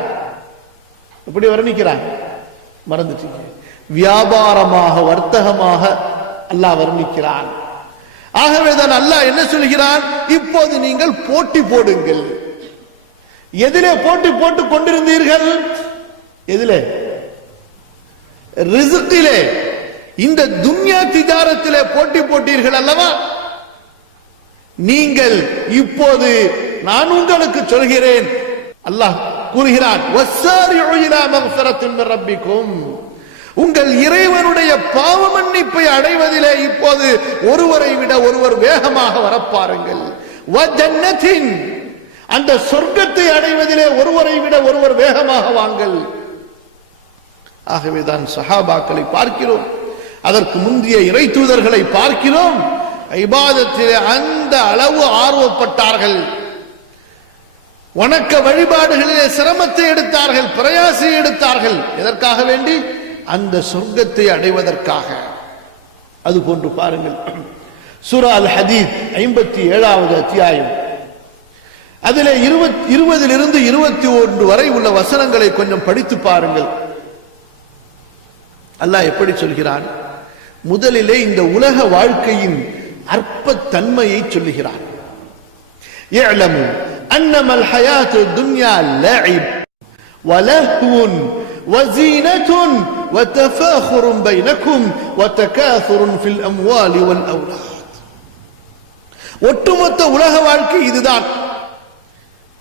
எப்படி வர்ணிக்கிறான்? மறந்துட்டீங்க. வியாபாரமாக, வர்த்தகமாக அல்லாஹ் வர்ணிக்கிறான். ஆகவேதான் அல்லாஹ் என்ன சொல்கிறான்? இப்போது நீங்கள் போட்டி போடுங்கள். எதிலே போட்டி போட்டுக் கொண்டிருந்தீர்கள்? எதிலே? ரிஸ்கிலே, இந்த துன்யா திஜாரத்திலே போட்டி போட்டீர்கள் அல்லவா? நீங்கள் இப்போது நான் உங்களுக்கு சொல்கிறேன், அல்லாஹ் கூறுகிறான், வஸ்ஸாரிஉ இலா மக்ஃபிரத்தின் மின் ரப்பிக்கும், உங்கள் இறைவனுடைய பாவ மன்னிப்பை அடைவதிலே இப்போது ஒருவரை விட ஒருவர் வேகமாக வரப்பாருங்கள். வஜன்னத்தின், அந்த சொர்க்கத்தை அடைவதிலே ஒருவரை விட ஒருவர் வேகமாக வாங்கள். ஆகவேதான் சஹாபாக்களை பார்க்கிறோம், அதற்கு முந்தைய இறை தூதர்களை பார்க்கிறோம், இபாதத்திலே அந்த அளவு ஆர்வப்பட்டார்கள். வணக்க வழிபாடுகளிலே சிரமத்தை எடுத்தார்கள், பிரயாசை எடுத்தார்கள். எதற்காக வேண்டி? அந்த சொர்க்கத்தை அடைவதற்காக. அது போன்று பாருங்கள், சூரா அல் ஹதீத் 57வது அத்தியாயம் அதிலே 20 21 வரை உள்ள வசனங்களை கொஞ்சம் படித்து பாருங்கள். அல்லாஹ் எப்படி சொல்கிறான்? முதலிலே இந்த உலக வாழ்க்கையின் அற்ப தன்மையை சொல்லுகிறான். يعلموا انما الحياه الدنيا لعب ولهو وزينة وتفاخر بينكم وتكاثر في الاموال والاولاد. ஒட்டுமொத்த உலக வாழ்க்கை இதுதான்.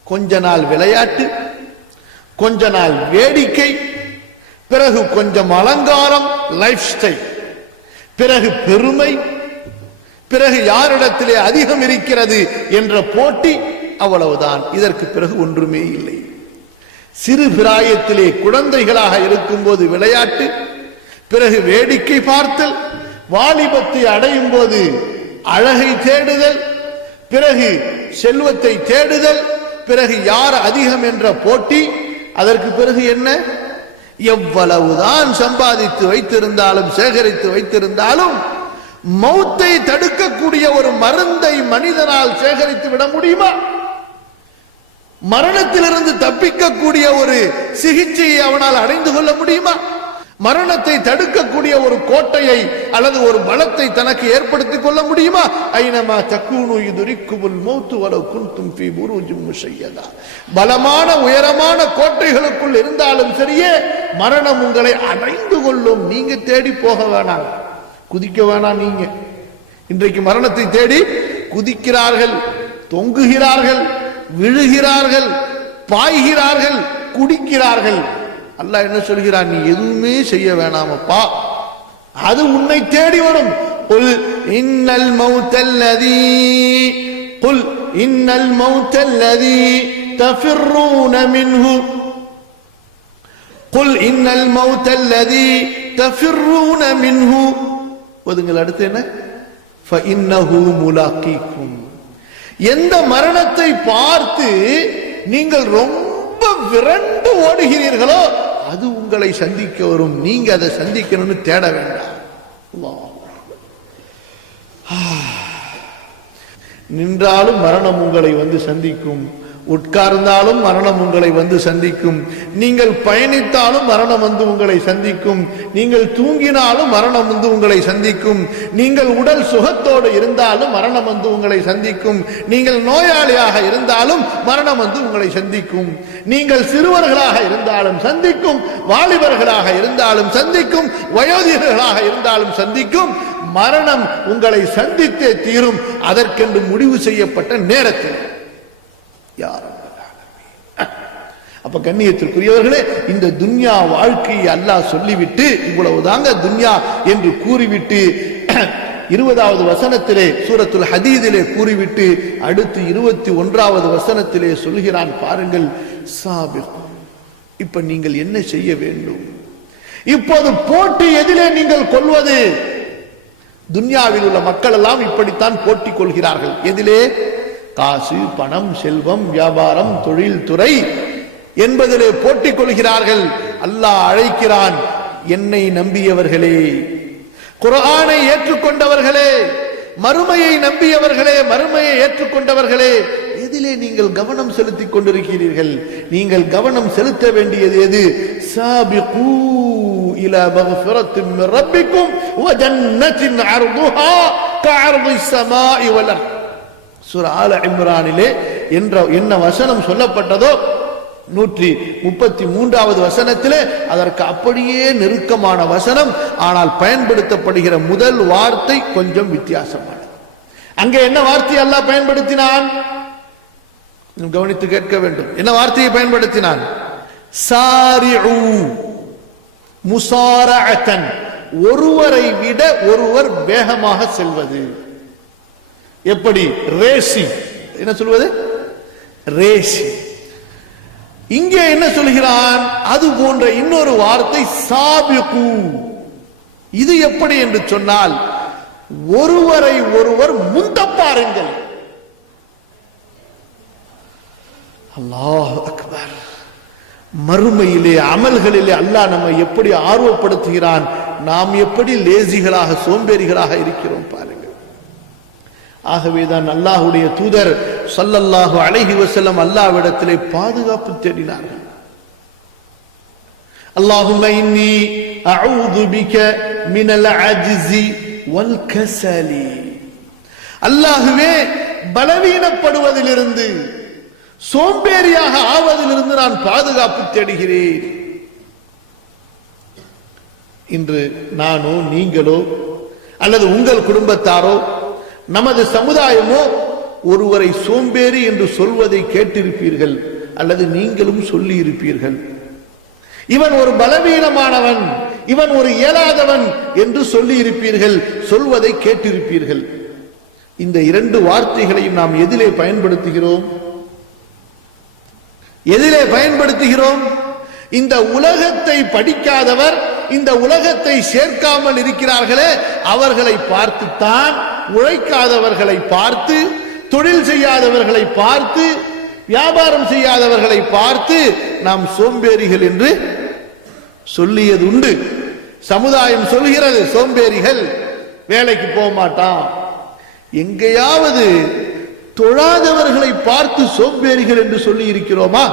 கொஞ்ச நாள் விளையாட்டு, கொஞ்ச நாள் வேடிக்கை, பிறகு கொஞ்சம் அலங்காரம் லைஃப் ஸ்டைல், பிறகு பெருமை, பிறகு யாரிடத்திலே அதிகம் இருக்கிறது என்ற போட்டி, அவ்வளவுதான். இதற்கு பிறகு ஒன்றுமே இல்லை. சிறு பிராயத்திலே குழந்தைகளாக இருக்கும் போது விளையாட்டு, பிறகு வேடிக்கை பார்த்தல், வாலிபத்தை அடையும் போது அழகை தேடுதல், பிறகு செல்வத்தை தேடுதல், பிறகு யார் அதிகம் என்ற போட்டி, அதற்கு பிறகு என்ன? எவ்வளவுதான் சம்பாதித்து வைத்திருந்தாலும் சேகரித்து வைத்திருந்தாலும் மௌத்தை தடுக்கக்கூடிய ஒரு மருந்தை மனிதனால் சேகரித்து விட முடியுமா? மரணத்திலிருந்து தப்பிக்கக்கூடிய ஒரு சிகிச்சையை அவனால் அடைந்து கொள்ள முடியுமா? மரணத்தை தடுக்கக்கூடிய ஒரு கோட்டையை அல்லது ஒரு பலத்தை தனக்கு ஏற்படுத்திக் கொள்ள முடியுமா? ஐனமா தக்கூனு யுத்ரிக்குமுல் மௌத் வலவ் குன்தும் ஃபீ புரூஜின் முஷய்யதா. பலமான உயரமான கோட்டைகளுக்குள் இருந்தாலும் சரியே மரணம் உங்களை அடைந்து கொள்ளும். நீங்க தேடி போக வேணாம், குதிக்க வேணாம். நீங்க இன்றைக்கு மரணத்தை தேடி குதிக்கிறார்கள், தொங்குகிறார்கள், விழுகிறார்கள், பாய்கிறார்கள், குடிக்கிறார்கள். அல்லாஹ் என்ன சொல்கிறான்? நீ எதுவுமே செய்ய வேணாமப்பா, அது உன்னை தேடி வரும். குல் இன்னல் மௌத்தல்லதி தஃபிர்ரூன மின்ஹு குல் இன்னல் மௌத்தல்லதி தஃபிர்ரூன மின்ஹு. ஒதுங்கள். அடுத்து என்ன? ஃபஇன்னஹு முலாக்கீக்கும். எந்த மரணத்தை பார்த்து நீங்கள் ரொம்ப விரண்டு ஓடுகிறீர்களோ அது உங்களை சந்திக்க வரும். நீங்க அதை சந்திக்கணும்னு தேட வேண்டாம். நின்றாலும் மரணம் உங்களை வந்து சந்திக்கும், உட்கார்ந்தாலும் மரணம் உங்களை வந்து சந்திக்கும், நீங்கள் பயணித்தாலும் மரணம் வந்து உங்களை சந்திக்கும், நீங்கள் தூங்கினாலும் மரணம் வந்து உங்களை சந்திக்கும், நீங்கள் உடல் சுகத்தோடு இருந்தாலும் மரணம் வந்து உங்களை சந்திக்கும், நீங்கள் நோயாளியாக இருந்தாலும் மரணம் வந்து உங்களை சந்திக்கும், நீங்கள் சிறுவர்களாக இருந்தாலும் சந்திக்கும், வாலிபர்களாக இருந்தாலும் சந்திக்கும், வயோதிகர்களாக இருந்தாலும் சந்திக்கும். மரணம் உங்களை சந்தித்தே தீரும். அதற்கென்று முடிவு செய்யப்பட்ட நேரத்தில் அப்ப கண்ணியத்திற்குரியவர்களே, இந்த துன்யா வாழ்க்கையை அல்லாஹ் சொல்லிவிட்டு இவ்வளவுதாங்க துன்யா என்று கூறிவிட்டு 20வது வசனத்திலே சூரத்துல் ஹதீதிலே கூறிவிட்டு அடுத்து 21வது வசனத்திலே சொல்கிறான் பாருங்கள், சாபிக். இப்ப நீங்கள் என்ன செய்ய வேண்டும்? இப்போது போட்டி எதிலே நீங்கள் கொள்வது? துன்யாவில் உள்ள மக்கள் எல்லாம் இப்படித்தான் போட்டி கொள்கிறார்கள். எதிலே? காசு, பணம், செல்வம், வியாபாரம், தொழில் துறை என்பதிலே போட்டி கொள்கிறார்கள். அல்லாஹ் அழைக்கிறான், என்னை நம்பியவர்களே, குர்ஆனை ஏற்றுக்கொண்டவர்களே, மறுமையை நம்பியவர்களே, மறுமையை ஏற்றுக்கொண்டவர்களே, எதிலே நீங்கள் கவனம் செலுத்திக் கொண்டிருக்கிறீர்கள்? நீங்கள் கவனம் செலுத்த வேண்டியது எது? சாபிகூ இலா மக்ஃபிரத்தின் மின் ரப்பிக்கும் வ ஜன்னத்தின் அர்துஹா கஅர்திஸ் ஸமாஇ வல் அர்த். சூரா ஆல இம்ரானிலே என்ன வசனம் சொல்லப்பட்டதோ 133வது வசனத்திலே அதற்கு அப்படியே நெருக்கமான வசனம். ஆனால் பயன்படுத்தப்படுகிற முதல் வார்த்தை கொஞ்சம் வித்தியாசமானது. அங்கே என்ன வார்த்தை அல்லாஹ் பயன்படுத்தினான்? கவனித்து கேட்க வேண்டும். என்ன வார்த்தையை பயன்படுத்தினான்? சாரிஉ, முசாரஅத்தன், ஒருவரை விட ஒருவர் வேகமாக செல்வது. எப்படி? ரேசி. என்ன சொல்வது? ரேசி. இங்கே என்ன சொல்கிறான்? அது போன்ற இன்னொரு வார்த்தை சாபிகு. இது எப்படி என்று சொன்னால், ஒருவரை ஒருவர் முந்த பாருங்கள். அல்லாஹ் அக்பர். மறுமையிலே அமல்களிலே அல்லாஹ் நம்மை எப்படி ஆர்வப்படுத்துகிறான், நாம் எப்படி லேசிகளாக சோம்பேறிகளாக இருக்கிறோம் பாருங்கள். ஆகவேதான் அல்லாஹ்வுடைய தூதர் ஸல்லல்லாஹு அலைஹி வஸல்லம் அல்லாஹ்விடத்திலே பாதுகாப்பு தேடினார்கள். அல்லாஹும்ம இன்னி அஊது பிக மினல் அஜ்ஸி வல் கஸலி. அல்லாஹ்வே, பலவீனப்படுவதிலிருந்து சோம்பேறியாக ஆவதிலிருந்து நான் பாதுகாப்பு தேடுகிறேன். இன்று நானோ நீங்களோ அல்லது உங்கள் குடும்பத்தாரோ நமது சமுதாயமோ ஒருவரை சோம்பேறி என்று சொல்வதை கேட்டிருப்பீர்கள் அல்லது நீங்களும் சொல்லி இருப்பீர்கள். இவன் ஒரு பலவீனமானவன், இவன் ஒரு இயலாதவன் என்று சொல்லி இருப்பீர்கள், சொல்வதை கேட்டிருப்பீர்கள். இந்த இரண்டு வார்த்தைகளையும் நாம் எதிலே பயன்படுத்துகிறோம்? எதிலே பயன்படுத்துகிறோம்? இந்த உலகத்தை படிக்காதவர், இந்த உலகத்தை சேர்க்காமல் இருக்கிறார்களே, அவர்களை பார்த்துத்தான், உழைக்காதவர்களை பார்த்து, தொழில் செய்யாதவர்களை பார்த்து, வியாபாரம் செய்யாதவர்களை பார்த்து நாம் சோம்பேறிகள் என்று சொல்லியது உண்டு. சமுதாயம் சொல்கிறது சோம்பேறிகள், வேலைக்கு போக மாட்டான். எங்கேயாவது தொழாதவர்களை பார்த்து சோம்பேறிகள் என்று சொல்லி இருக்கிறோமா?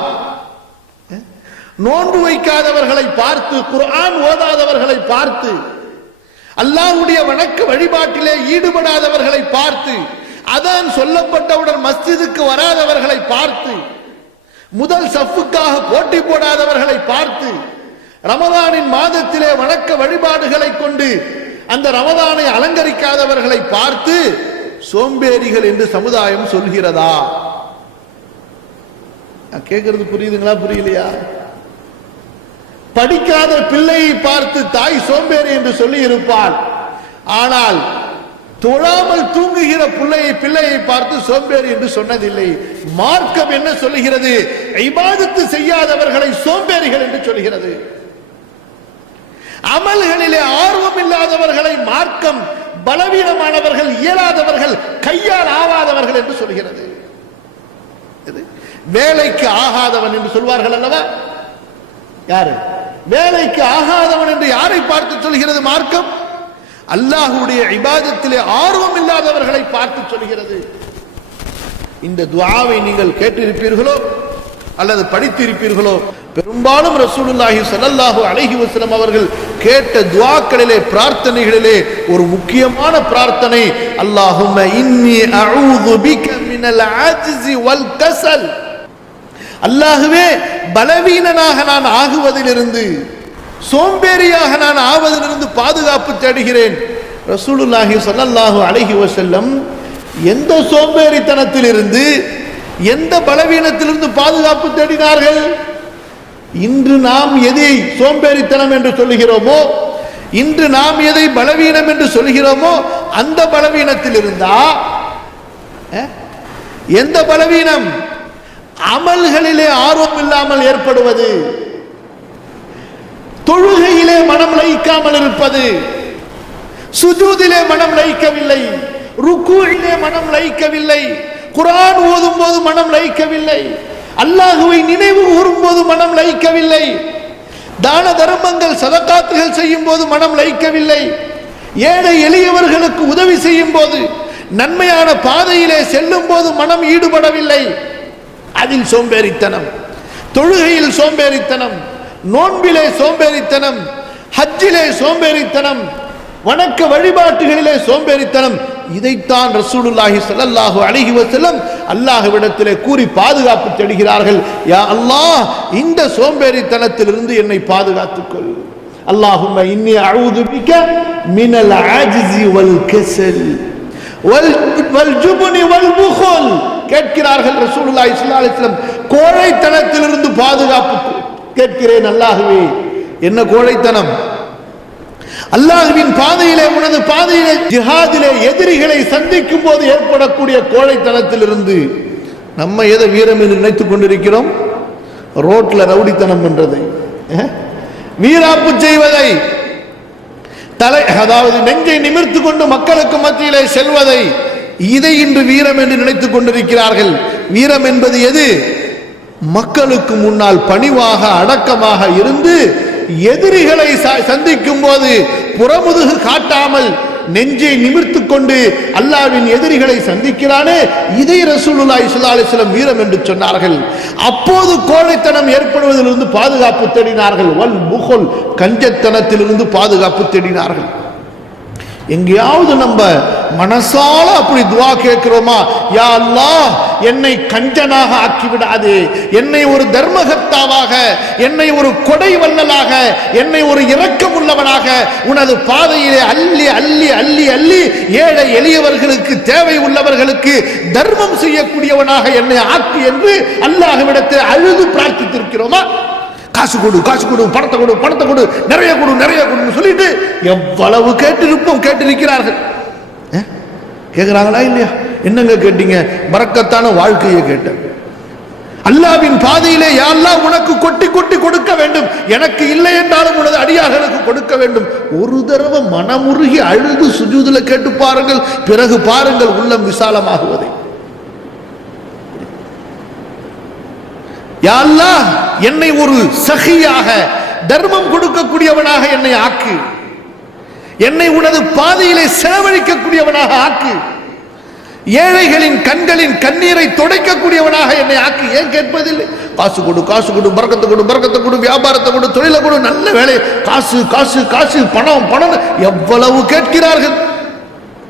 நோன்பு வைக்காதவர்களை பார்த்து, குர்ஆன் ஓதாதவர்களை பார்த்து, அல்லாஹ்வுடைய வணக்க வழிபாட்டிலே ஈடுபடாதவர்களை பார்த்து, அதான் சொல்லப்பட்டவுடன் மஸ்ஜிதுக்கு வராதவர்களை பார்த்து, முதல் சஃப்புக்காக போட்டி போடாதவர்களை பார்த்து, ரமதானின் மாதத்திலே வணக்க வழிபாடுகளை கொண்டு அந்த ரமதானை அலங்கரிக்காதவர்களை பார்த்து சோம்பேறிகள் என்று சமுதாயம் சொல்கிறதா? கேட்கிறது புரியுதுங்களா, புரியலையா? படிக்காத பிள்ளையை பார்த்து தாய் சோம்பேறி என்று சொல்லி இருப்பாள். ஆனால் தொழாமல் தூங்குகிற பிள்ளையை பார்த்து சோம்பேறி என்று சொன்னதில்லை. மார்க்கம் என்ன சொல்லுகிறது? இபாதத்து செய்யாதவர்களை சோம்பேறிகள் என்று சொல்கிறது. அமல்களிலே ஆர்வம் இல்லாதவர்களை மார்க்கம் பலவீனமானவர்கள், இயலாதவர்கள், கையால் ஆவாதவர்கள் என்று சொல்கிறது. வேலைக்கு ஆகாதவன் என்று சொல்வார்கள் அல்லவா? யாரு வேலைக்கு ஆகாதவன் என்று யாரை பார்த்து சொல்கிறது மார்க்கம்? அல்லாஹ்வுடைய இபாதத்திலே ஆர்வம் இல்லாதவர்களை பார்த்து சொல்கிறது. இந்த துஆவை நீங்கள் கேட்டிருப்பீர்களோ அல்லது படித்திருப்பீர்களோ? பெரும்பாலும் ரசூலுல்லாஹி ஸல்லல்லாஹு அலைஹி வஸல்லம் அவர்கள் கேட்ட துஆக்களிலே, பிரார்த்தனைகளிலே ஒரு முக்கியமான பிரார்த்தனை, அல்லாஹும்ம இன்னி அஊது பிக மினல் அஜ்ஸி வல் கஸல். அல்லாஹ்வே, பலவீனனாக நான் ஆகுவதிலிருந்து, சோம்பேறியாக நான் ஆவதிலிருந்து பாதுகாப்பு தேடுகிறேன். ரசூலுல்லாஹி ஸல்லல்லாஹு அலைஹி வஸல்லம் எந்த சோம்பேறித்தனத்திலிருந்து, எந்த பலவீனத்திலிருந்து பாதுகாப்பு தேடினார்கள்? இன்று நாம் எதை சோம்பேறித்தனம் என்று சொல்லுகிறோமோ, இன்று நாம் எதை பலவீனம் என்று சொல்கிறோமோ, அந்த பலவீனத்தில் இருந்தா எந்த பலவீனம்? அமல்களிலே ஆர்வம் இல்லாமல் ஏற்படுவது, தொழுகையிலே மனம் லயிக்காமல் இருப்பது, சுஜூதிலே மனம் லயிக்கவில்லை, ருக்கூஇலே மனம் லயிக்கவில்லை, குர்ஆன் ஓதும் போது மனம் லயிக்கவில்லை, அல்லாஹ்வை நினைவு கூறும் போது மனம் லயிக்கவில்லை, தான தர்மங்கள் சதகாத்துகள் செய்யும் போது மனம் லயிக்கவில்லை, ஏழை எளியவர்களுக்கு உதவி செய்யும் போது, நன்மையான பாதையிலே செல்லும் போது மனம் ஈடுபடவில்லை. அதில் சோம்பேறித்தனம். தொழுகையில் சோம்பேறித்தனம், நோன்பிலே சோம்பேறித்தனம், ஹஜ்ஜிலே சோம்பேறித்தனம், வணக்க வழிபாட்டுகளிலே சோம்பேறித்தனம். இதைத்தான் ரசூலுல்லாஹி ஸல்லல்லாஹு அலைஹி வஸல்லம் அல்லாஹ்விடத்திலே கூறி பாதுகாப்பு தேடுகிறார்கள். யா அல்லாஹ், இந்த சோம்பேறித்தனத்திலிருந்து என்னை பாதுகாத்துக்கொள். அல்லாஹும்ம இன்னி அஊது பிக மினல் அஜ்ஸி வல் கஸல் வல் ஜுப்னி வல் புഖல். கேட்கிறார்கள் ரசூலுல்லாஹி ஸல்லல்லாஹு அலைஹி வஸல்லம், கோழைத்தனத்திலிருந்து பாதுகாப்பு கேட்கிறேன் அல்லாஹ்வே. என்ன கோழைத்தனம்? அல்லாஹ்வின் பாதையிலே, உனது பாதையிலே, ஜிஹாதிலே எதிரிகளை சந்திக்கும் போது ஏற்படக்கூடிய கோழைத்தனத்திலிருந்து. நம்ம எதை வீரம் என்று நினைத்துக் கொண்டிருக்கிறோம்? ரோட்ல ரவுடித்தனம் பண்றதை, வீராப்பு செய்வதை, அதாவது நெஞ்சை நிமிர்த்து கொண்டு மக்களுக்கு மத்தியிலே செல்வதை, இதை இன்று வீரம் என்று நினைத்துக் கொண்டிருக்கிறார்கள். வீரம் என்பது எது? மக்களுக்கு முன்னால் பணிவாக அடக்கமாக இருந்து எதிரிகளை சந்திக்கும் போது புறமுதுகு காட்டாமல் நெஞ்சை நிமிர்த்து கொண்டு அல்லாஹ்வின் எதிரிகளை சந்திக்கிறானே, இதை ரசூலுல்லாஹி ஸல்லல்லாஹு அலைஹி வஸல்லம் வீரம் என்று சொன்னார்கள். அப்போது கோழைத்தனம் ஏற்படுவதிலிருந்து பாதுகாப்பு தேடினார்கள். வல் புகுல், கஞ்சத்தனத்திலிருந்து பாதுகாப்பு தேடினார்கள். எங்கேயாவது நம்ம மனசால அப்படி துஆ கேட்கிறோமா, யா அல்லாஹ் என்னை கஞ்சனாக ஆக்கிவிடாதே, என்னை ஒரு தர்மகர்த்தாவாக, என்னை ஒரு கொடை வள்ளலாக, என்னை ஒரு இரக்கமுள்ளவனாக உனது பாதையிலே அள்ளி அள்ளி அள்ளி அள்ளி ஏழை எளியவர்களுக்கு, தேவை உள்ளவர்களுக்கு தர்மம் செய்யக்கூடியவனாக என்னை ஆக்கி என்று அல்லாஹ்விடத்தில் அழுது பிரார்த்தித்திருக்கிறோமா? காசு கொடு, காசு கொடு, பணத்தை கொடு, பணத்தை கொடு, நிறைய கொடு, நிறைய கொடுன்னு சொல்லிட்டு எவ்வளவு கேட்டிருப்போம், கேட்டிருக்கிறார்கள். கேட்கிறாங்களா இல்லையா? என்னங்க கேட்டீங்க? பரக்கத்தான வாழ்க்கையை கேட்டேன். அல்லாஹ்வின் பாதையிலே யா அல்லாஹ் உனக்கு கொட்டி கொட்டி கொடுக்க வேண்டும், எனக்கு இல்லை என்றாலும் உனது அடியார்களுக்கு கொடுக்க வேண்டும். ஒரு தடவை மனமுருகி அழுது சுஜூதுல கேட்டு பாருங்கள், பிறகு பாருங்கள் உள்ளம் விசாலமாகுவதை. யா அல்லாஹ் என்னை ஒரு சகியாக, தர்மம் கொடுக்கக்கூடியவனாக என்னை ஆக்கு, என்னை உனது பாதையிலே செலவழிக்கக்கூடியவனாக ஆக்கு, ஏழைகளின் கண்களின் கண்ணீரை துடைக்கக்கூடியவனாக என்னை ஆக்கி. ஏன் கேட்பதில்லை? காசு கொடு, காசு கொடு, பரக்கத்தை கொடு, பரக்கத்தை கொடு, வியாபாரத்தை கொடு, தொழிலை கொடு, நல்ல வேலை, காசு காசு காசு, பணம் பணம், எவ்வளவு கேட்கிறார்கள்.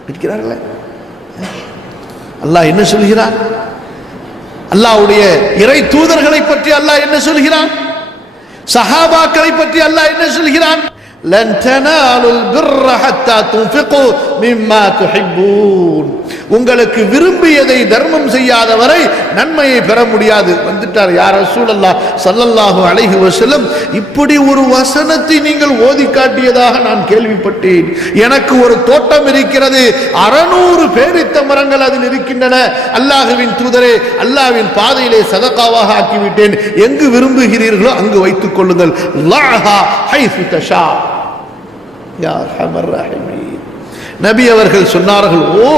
கேட்கிறார்களே. அல்லாஹ் என்ன சொல்கிறான்? அல்லாஹ்வுடைய இறை தூதர்களை பற்றி அல்லாஹ் என்ன சொல்கிறான்? சஹாபாக்களை பற்றி அல்லாஹ் என்ன சொல்கிறான்? லன் தனாலுல் பிர்ர ஹத்தா துன்ஃபிகு மிம்மா துஹிப்பூன். உங்களுக்கு விரும்பியதை தர்மம் செய்யாத வரை நன்மையை பெற முடியாது. வந்துட்டார் யா ரசூலல்லாஹ் ஸல்லல்லாஹு அலைஹி வஸல்லம், இப்படி ஒரு வசனத்தை நீங்கள் ஓதி காட்டியதாக நான் கேள்விப்பட்டேன். எனக்கு ஒரு தோட்டம் இருக்கிறது, 600 பேரித்த மரங்கள் அதில் இருக்கின்றன. அல்லாஹ்வின் தூதரே, அல்லாஹ்வின் பாதையிலே சதகாவாக ஆக்கிவிட்டேன், எங்கு விரும்புகிறீர்களோ அங்கு வைத்துக் கொள்ளுங்கள். லஹா ஹைஃபு தஷா யா அர்ஹமர் ரஹீமீன். நபி அவர்கள் சொன்னார்கள், ஓ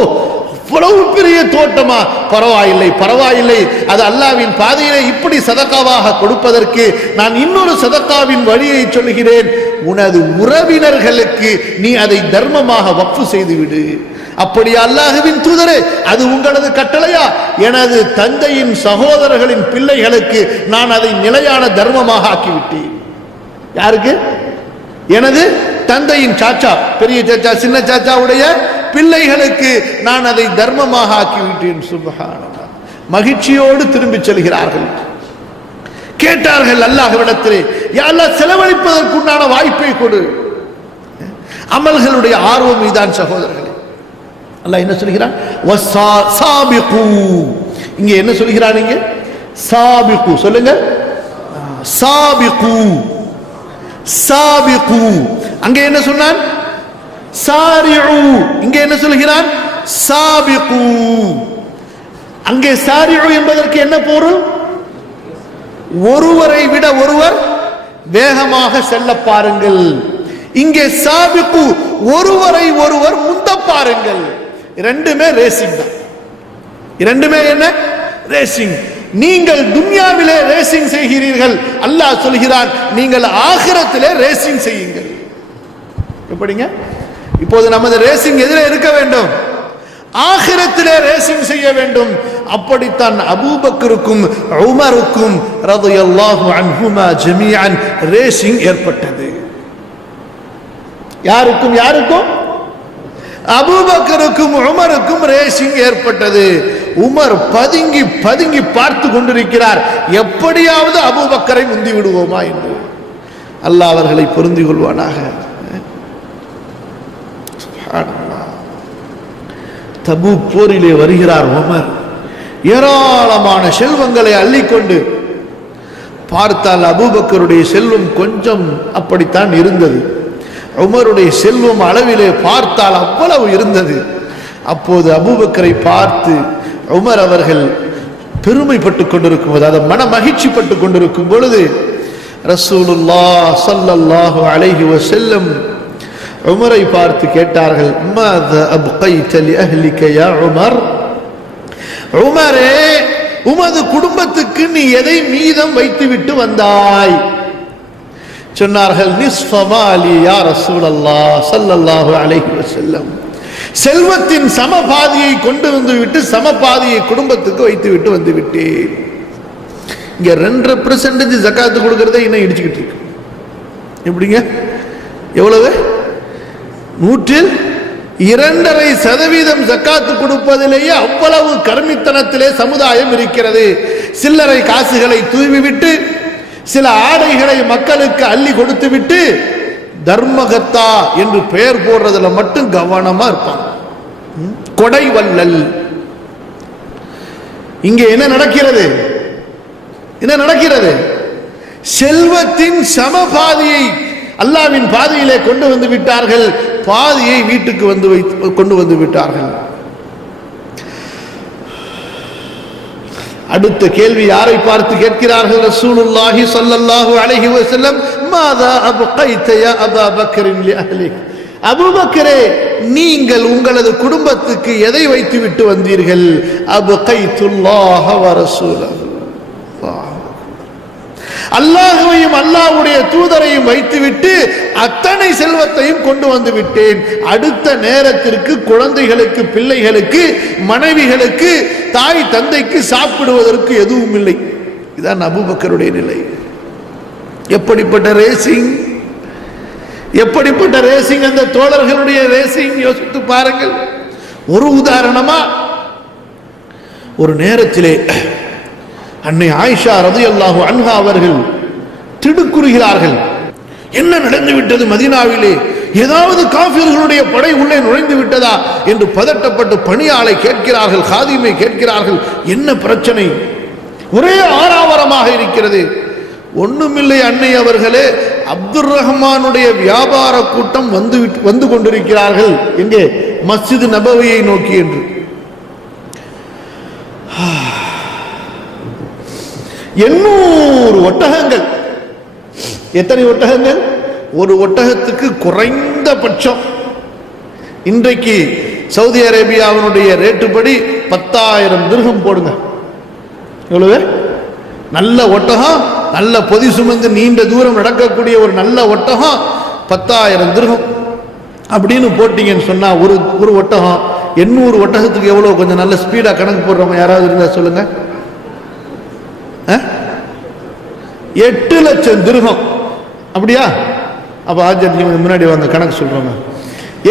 இவ்வளவு பெரிய தோட்டமா? பரவாயில்லை பரவாயில்லை, அது அல்லாஹ்வின் பாதையிலே இப்படி சதகாவாக கொடுப்பதற்கு நான் இன்னொரு சதகாவின் வழியை சொல்கிறேன். உனது உறவினர்களுக்கு நீ அதை தர்மமாக வக்ஃப் செய்துவிடு. அப்படியா அல்லாஹ்வின் தூதரே, அது உங்களது கட்டளையா? எனது தந்தையின் சகோதரர்களின் பிள்ளைகளுக்கு நான் அதை நிலையான தர்மமாக ஆக்கிவிட்டேன். யாருக்கு? எனது தந்தையின் சாச்சா, பெரிய சாச்சா, சின்ன சாச்சாவுடைய பிள்ளைகளுக்கு நான் அதை தர்மமாக ஆக்கிவிட்டேன். சுப்ஹானல்லாஹ். மகிழ்ச்சியோடு திரும்பி செல்கிறார்கள். கேட்டார்கள் அல்லாஹ்விடத்திலே, யா அல்லாஹ் செலவழிப்பதற்குண்டான வாய்ப்பை கொடு. அமல்களுடைய ஆர்வம் இதுதான் சகோதரர்களே. அல்லாஹ் என்ன சொல்கிறான்? வஸாபிகு. இங்க என்ன சொல்கிறான்? இங்க சாபிகு சொல்லுங்க. சாபிகு சாபிகு. அங்கே என்ன சொன்னான்? சாரிஉ. இங்கே என்ன சொல்கிறான்? சாபிகு. அங்கே சாரிஉ என்பதற்கு என்ன பொருள்? ஒருவரை விட ஒருவர் வேகமாக செல்ல பாருங்கள். இங்கே சாபிகு, ஒருவரை ஒருவர் முந்த பாருங்கள். இரண்டுமே ரேசிங் தான். இரண்டுமே என்ன? ரேசிங். நீங்கள் துன்யாவிலே ரேசிங் செய்கிறீர்கள், அல்லாஹ் சொல்கிறான் நீங்கள் ஆகிரத்திலே ரேசிங் செய்யுங்கள். எப்படிங்க? இப்போது நமது ரேசிங் எதிரே இருக்க வேண்டும், ஆகிரத்திலே ரேசிங் செய்ய வேண்டும். அப்படித்தான் அபூபக்கருக்கும் உமருக்கும் ரலியல்லாஹு அன்ஹுமா ஜமீஅன் ரேசிங் ஏற்பட்டது. யாருக்கும் யாருக்கும்? அபூபக்கருக்கும் உமருக்கும் ரேசிங் ஏற்பட்டது. உமர் பதுங்கி பதுங்கி பார்த்து கொண்டிருக்கிறார், எப்படியாவது அபூபக்கரை முந்தி விடுவோமா என்று. அல்லாஹ் அவர்களை பொருந்திக் கொள்வானாக. தபூக் போரிலே வருகிறார் உமர், ஏராளமான செல்வங்களை அள்ளிக்கொண்டு. பார்த்தால் அபூபக்கருடைய செல்வம் கொஞ்சம் அப்படித்தான் இருந்தது, உமருடைய செல்வம் அளவிலே பார்த்தால் அவ்வளவு இருந்தது. அப்போது அபூபக்கரை பார்த்து உமர் அவர்கள் பெருமைப்பட்டுக் கொண்டிருக்கும் போது, அதை மன மகிழ்ச்சி பட்டுக் கொண்டிருக்கும் பொழுது ரசூலுல்லாஹ் ஸல்லல்லாஹு அலைஹி வஸல்லம் உமரை பார்த்து கேட்டார்கள், மாதா அப்கைத லிஅஹ்லிக யா உமர். உமரே, உமது குடும்பத்துக்கு நீ எதை மீதம் வைத்துவிட்டு வந்தாய்? சொன்னார்கள், நிஸ்ஃப மாலி யா ரசூலல்லாஹ் ஸல்லல்லாஹு அலைஹி வஸல்லம், செல்வத்தின் சமபாதியை கொண்டு வந்து விட்டு சமபாதியை குடும்பத்துக்கு வைத்து விட்டு வந்து விட்டேன். இங்க 2% ஜகாத்து கொடுக்கறதை இன்னும் இடிச்சுக்கிட்டு இருக்கு. எப்படிங்க? எவ்வளவு? 2.5% ஜகாத்து கொடுப்பதிலேயே அவ்வளவு கர்மித்தனத்திலே சமுதாயம் இருக்கிறது. சில்லறை காசுகளை தூவிவிட்டு சில ஆடைகளை மக்களுக்கு அள்ளி கொடுத்து விட்டு தர்மகத்தா என்று பெயர் போடுறதுல மட்டும் கவனமா இருப்பாங்க. கொடை வள்ளல். இங்கே என்ன நடக்கிறது? என்ன நடக்கிறது? செல்வத்தின் சமபாதியை அல்லாஹ்வின் பாதையிலே கொண்டு வந்து விட்டார்கள், பாதியை வீட்டுக்கு கொண்டு வந்து விட்டார்கள். அடுத்த கேள்வி யாரை பார்த்து கேட்கிறார்கள்? ரசூலுல்லாஹி ஸல்லல்லாஹு அலைஹி வஸல்லம், மாதா அப்கைத யா அபா பக்கரின் லி அஹ்லிக், அபூபக்கரே நீங்கள் உங்களது குடும்பத்துக்கு எதை வைத்து விட்டு வந்தீர்கள்? அப்கைதுல்லாஹ வ ரசூலஹு, அல்லாஹ்வையும் அல்லாஹ்வுடைய தூதரையும் வைத்துவிட்டு அத்தனை செல்வத்தையும் கொண்டு வந்து விட்டேன். அடுத்த நேரத்திற்கு குழந்தைகளுக்கு, பிள்ளைகளுக்கு, மனைவிகளுக்கு, தாய் தந்தைக்கு சாப்பிடுவதற்கு எதுவும் இல்லை. இதான் அபூபக்கருடைய நிலை. எப்படிப்பட்ட ரேசிங், எப்படிப்பட்ட ரேசிங் அந்த தோழர்களுடைய ரேசிங், யோசித்து பாருங்கள். ஒரு உதாரணமா, ஒரு நேரத்திலே அன்னை ஆயிஷா ரலியல்லாஹு அன்ஹா அவர்கள் திடுக்குறுகிறார்கள். என்ன நடந்து விட்டது மதீனாவிலே? ஏதாவது காஃபிர்களுடைய படை உள்ளே நுழைந்து விட்டதா என்று பதட்டப்பட்டு பணியாளை கேட்கிறார்கள், காதிமை கேட்கிறார்கள், என்ன பிரச்சனை? ஒரே ஆரவாரமாக இருக்கிறது. ஒண்ணுமில்லை அன்னை அவர்களே, அப்துர் ரஹ்மானுடைய வியாபார கூட்டம் வந்து கொண்டிருக்கிறார்கள். எங்கே? மஸ்ஜித் நபவியை நோக்கி என்று. 800 ஒட்டகங்கள். எத்தனை ஒட்டகங்கள்? ஒரு ஒட்டகத்துக்கு குறைந்தபட்சம் இன்றைக்கு சவுதி அரேபியாவினுடைய ரேட்டுப்படி 10,000 திர்ஹம் போடுங்க. எவ்வளவு? நல்ல ஒட்டகம், நல்ல பொதி சுமந்து நீண்ட தூரம் நடக்கக்கூடிய ஒரு நல்ல ஒட்டகம் 10,000 திர்ஹம் அப்படின்னு போட்டீங்கன்னு சொன்னா ஒரு ஒட்டகம் 800 ஒட்டகத்துக்கு எவ்வளவு? கொஞ்சம் நல்ல ஸ்பீடா கணக்கு போடுறவங்க யாராவது இருந்தா சொல்லுங்க. 8 லட்சம் திர்ஹம். அப்படியா? அப்ப ஆஜர் முன்னாடி வாங்க, கணக்கு சொல்றோங்க.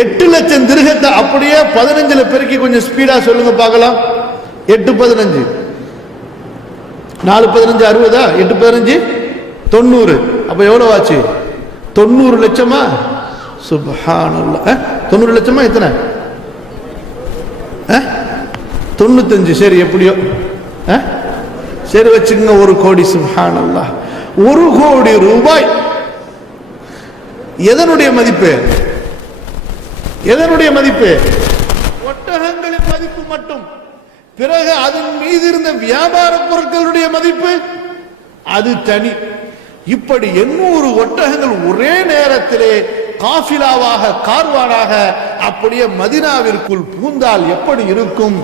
8 லட்சம் திர்ஹத்தை அப்படியே 15ல பெருக்கி கொஞ்சம் ஸ்பீடா சொல்லுங்க பார்க்கலாம். 8 15 4 15 60, 8 15 90. அப்ப எவ்வளவு ஆச்சு? 90 லட்சமா? சுப்ஹானல்லாஹ். 90 லட்சமா? எத்தனை? 95. சரி, எப்படியோ சரி வச்சுங்க. 1 கோடி. சுப்ஹானல்லாஹ். 1 கோடி ரூபாய். எதனுடைய மதிப்பு? எதனுடைய மதிப்பு? ஒட்டகங்களின் மதிப்பு மட்டும். பிறகு அதன் மீது இருந்த வியாபார பொருட்களுடைய மதிப்பு அது தனி. இப்படி 800 ஒட்டகங்கள் ஒரே நேரத்திலே காஃபிலாவாக, கார்வானாக அப்படியே மதீனாவிற்குள் பூந்தால் எப்படி இருக்கும்?